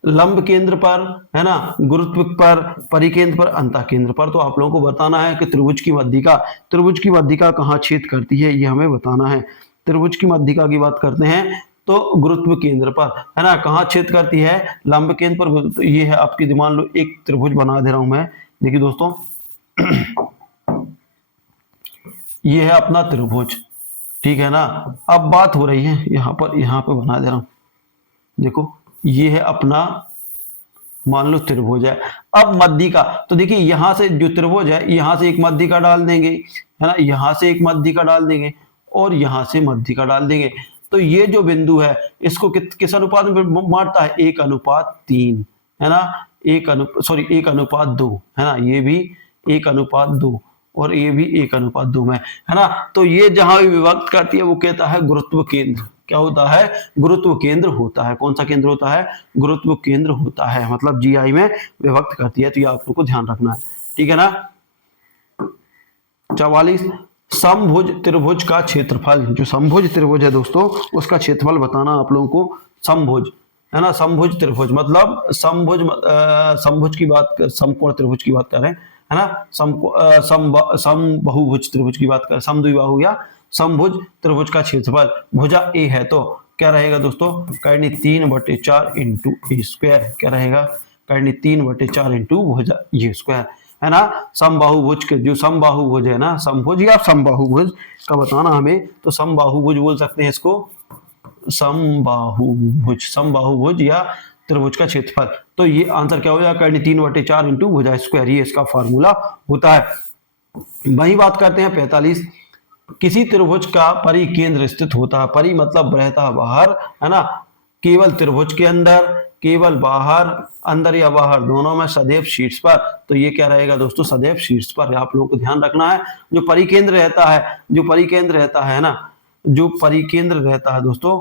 लंब केंद्र पर, है ना, गुरुत्व पर, परिकेंद्र पर, अंतः केंद्र पर। तो आप लोगों को बताना है कि त्रिभुज की मध्य का कहाँ छेद करती है, ये हमें बताना है। त्रिभुज की मध्यिका की बात करते हैं तो गुरुत्व केंद्र पर, है ना, कहाँ छेद करती है, लंब केंद्र पर। तो ये है आपकी, मान लो एक त्रिभुज बना दे रहा हूं मैं, देखिए दोस्तों ये है अपना त्रिभुज, ठीक है ना। अब बात हो रही है यहाँ पर बना दे रहा हूं, देखो ये है अपना, मान लो त्रिभुज है। अब मध्यिका, तो देखिए यहां से जो त्रिभुज है यहां से एक मध्यिका डाल देंगे, है ना, यहां से एक मध्यिका डाल देंगे और यहां से मध्यिका डाल देंगे। तो ये जो बिंदु है इसको किस अनुपात में बांटता है, 1:3, है ना, 1:2, है ना, ये भी 1:2 और ये भी 1:2 में, है ना। तो ये जहां भी विभक्त करती है वो कहता है गुरुत्व केंद्र। क्या होता है, गुरुत्व केंद्र होता है। कौन सा केंद्र होता है, गुरुत्व केंद्र होता है, मतलब जीआई में विभक्त करती है। तो ये आप लोग को ध्यान रखना है, ठीक है ना। 44, समभुज त्रिभुज का क्षेत्रफल। जो समभुज त्रिभुज है दोस्तों उसका क्षेत्रफल बताना आप लोगों को। समभुज, है ना, समभुज त्रिभुज मतलब समभुज की बात, समकोण त्रिभुज की बात कर रहे हैं, है ना। समबाहुभुज त्रिभुज की बात कर, समद्विबाहु या समभुज त्रिभुज का क्षेत्रफल भुजा ए है तो क्या रहेगा दोस्तों, कर्णी 3/4 इंटू ए स्क्वायर। क्या रहेगा, कर्णी 3/4 इंटू भुजा ये स्क्वायर, है ना। समबाहुभुज के जो समबाहुभुज है ना, समभुज या समबाहुभुज का बताना हमें। तो समबाहुभुज बोल सकते हैं इसको, समबाहुभुज या त्रिभुज का क्षेत्रफल। तो ये आंसर क्या हो जाएगा, कर्णी 3/4 इंटू भुजा स्क्वायर, ये इसका फार्मूला होता है। वही बात करते हैं 45, किसी त्रिभुज का परिकेंद्र स्थित होता है, परि मतलब रहता है बाहर, है ना, केवल त्रिभुज के अंदर, केवल बाहर, अंदर या बाहर दोनों में, सदैव शीर्ष पर। तो ये क्या रहेगा दोस्तों, सदैव शीर्ष पर। आप लोगों को ध्यान रखना है, जो परिकेंद्र रहता है ना, जो परिकेंद्र रहता है दोस्तों,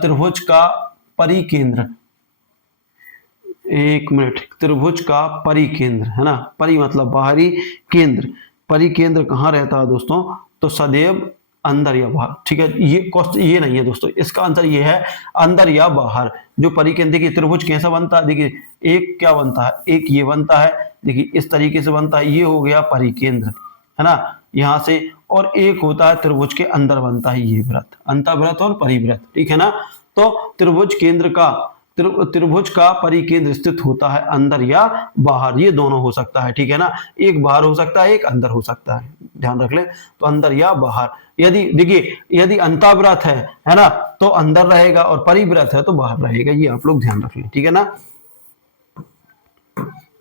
त्रिभुज का परिकेंद्र, एक मिनट, त्रिभुज का परिकेंद्र है ना, परि मतलब बाहरी, केंद्र, परिकेंद्र कहाँ रहता है दोस्तों, तो सदैव अंदर या बाहर। ठीक है, ये क्वेश्चन ये नहीं है दोस्तों, इसका आंसर ये है अंदर या बाहर। जो परिकेंद्र, देखिए त्रिभुज कैसा बनता है, देखिए एक क्या बनता है, एक ये बनता है, देखिए इस तरीके से बनता है, ये हो गया परिकेंद्र है ना, यहाँ से, और एक होता है त्रिभुज के अंदर बनता है ये वृत्त, अंतःवृत्त और परिवृत्त। ठीक है ना, तो त्रिभुज केंद्र का त्रिभुज का परिकेंद्र स्थित होता है अंदर या बाहर, ये दोनों हो सकता है। ठीक है ना, एक बाहर हो सकता है, एक अंदर हो सकता है, ध्यान रख ले, तो अंदर या बाहर। यदि देखिए यदि अंतःव्रत है ना, तो अंदर रहेगा, और परिव्रत है तो बाहर रहेगा, ये आप लोग ध्यान रख लें। ठीक है ना,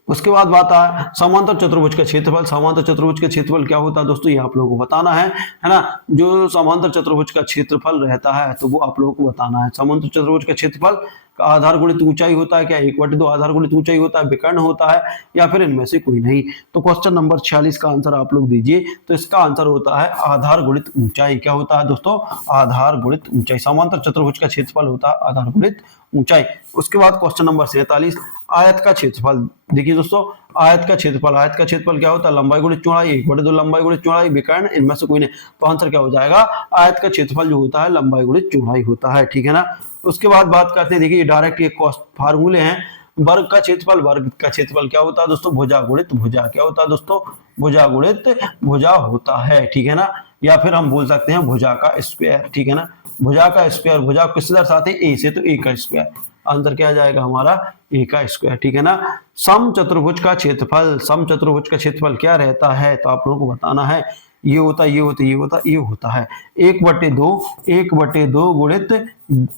उसके बाद बात है समांतर चतुर्भुज का क्षेत्रफल। समांतर चतुर्भुज का क्षेत्रफल क्या होता है दोस्तों, ये आप लोगों को बताना है ना। जो समांतर चतुर्भुज का क्षेत्रफल रहता है तो वो आप लोगों को बताना है। समांतर चतुर्भुज का क्षेत्रफल का आधार गुणित ऊंचाई होता है, क्या 1/2 आधार गुणित ऊंचाई होता है, विकर्ण होता है, या फिर इनमें से कोई नहीं। तो क्वेश्चन नंबर 46 का आंसर आप लोग दीजिए, तो इसका आंसर होता है आधार गुणित ऊंचाई। क्या होता है दोस्तों, आधार गुणित ऊंचाई। समांतर चतुर्भुज का क्षेत्रफल होता है आधार गुणित ऊंचाई। उसके बाद क्वेश्चन नंबर 47, आयत का क्षेत्रफल। देखिए दोस्तों, आयत का क्षेत्रफल, आयत का क्षेत्रफल क्या होता है, लंबाई गुणित चौड़ाई, 1/2 लंबाई गुणित चौड़ाई, विकर्ण, इनमें से कोई नहीं। तो आंसर क्या हो जाएगा, आयत का क्षेत्रफल जो होता है लंबाई गुणित चौड़ाई होता है। ठीक है ना, उसके बाद बात करते हैं, देखिए डायरेक्ट ये फार्मूले हैं। वर्ग का क्षेत्रफल, वर्ग का क्षेत्रफल क्या होता है दोस्तों, भुजा गुणित भुजा। क्या होता है दोस्तों, भुजा गुणित भुजा होता है। ठीक है ना, या फिर हम बोल सकते हैं भुजा का स्क्वायर। ठीक है ना, भुजा का स्क्वायर, भुजा किससे दर्शाते हैं, ए से, तो ए का स्क्वायर। आंसर क्या आ जाएगा हमारा, ए का स्क्वायर। ठीक है ना, सम चतुर्भुज का क्षेत्रफल, सम चतुर्भुज का क्षेत्रफल क्या रहता है, तो आप लोगों को बताना है। ये होता है, ये होता है, ये होता है, ये होता है 1/2 गुणित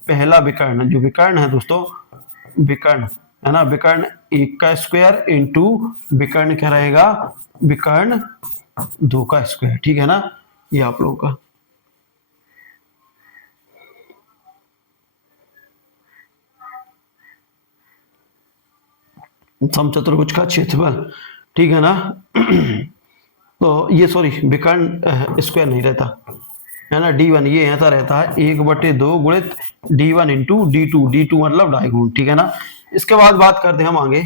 पहला विकर्ण, जो विकर्ण है दोस्तों, विकर्ण है ना, विकर्ण 1 का स्क्वायर इंटू विकर्ण क्या रहेगा, विकर्ण 2 का स्क्वायर। ठीक है ना, ये आप लोगों का। समचतुर्भुज का क्षेत्रफल, ठीक है ना तो ये सॉरी, विकर्ण स्क्वायर नहीं रहता है ना, d1 ये ऐसा रहता है 1/2 गुणित d1 इंटू d2 मतलब डायगोनल। ठीक है ना, इसके बाद बात करते हैं हम आगे।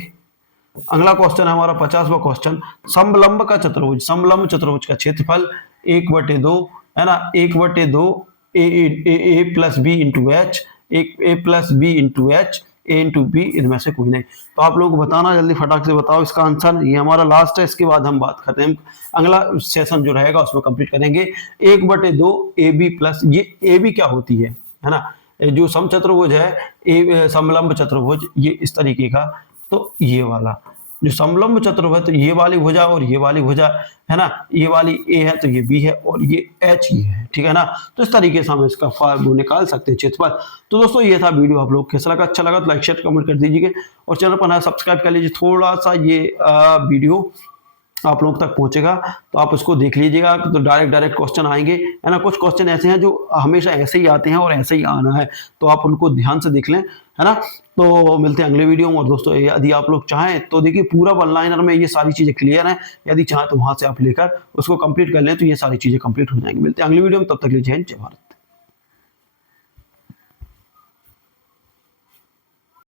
अगला क्वेश्चन है हमारा 50वां क्वेश्चन, समलंब का चतुर्भुज। समलंब चतुर्भुज का क्षेत्रफल 1/2 है ना, 1/2 ए प्लस बी इंटू एच, ए प्लस बी इंटू एच, ए इंटू बी, इनमें से कोई नहीं। तो आप लोग बताना, जल्दी फटाक से बताओ इसका आंसर। ये हमारा लास्ट है, इसके बाद हम बात करते हैं, अगला सेशन जो रहेगा उसमें कंप्लीट करेंगे। 1/2 ए बी प्लस, ये ए बी क्या होती है ना, जो समचतुर्भुज है, समलंब चतुर्भुज, ये इस तरीके का, तो ये वाला जो समलंब चतुर्भुज, तो ये वाली भुजा और ये वाली भुजा है ना, ये वाली ए है तो ये बी है, और ये एच ये है। ठीक है ना, तो इस तरीके से हम इसका वो निकाल सकते हैं क्षेत्रफल। तो दोस्तों ये था वीडियो, आप लोग कैसा लगा, अच्छा लगा तो लाइक शेयर कमेंट कर दीजिए, और चैनल पर नया सब्सक्राइब कर लीजिए। थोड़ा सा ये वीडियो आप लोग तक पहुंचेगा तो आप उसको देख लीजिएगा, तो डायरेक्ट क्वेश्चन आएंगे है ना। कुछ क्वेश्चन ऐसे हैं जो हमेशा ऐसे ही आते हैं और ऐसे ही आना है, तो आप उनको ध्यान से देख लें है ना। तो मिलते हैं अगले वीडियो में। और दोस्तों यदि आप लोग चाहें तो देखिए पूरा वन लाइनर में ये सारी चीज़ें क्लियर हैं, यदि चाहें तो वहाँ से आप लेकर उसको कंप्लीट कर लें तो ये सारी चीज़ें कंप्लीट हो जाएंगी। मिलते हैं अगली वीडियो में, तब तक लीजिए, जय भारत।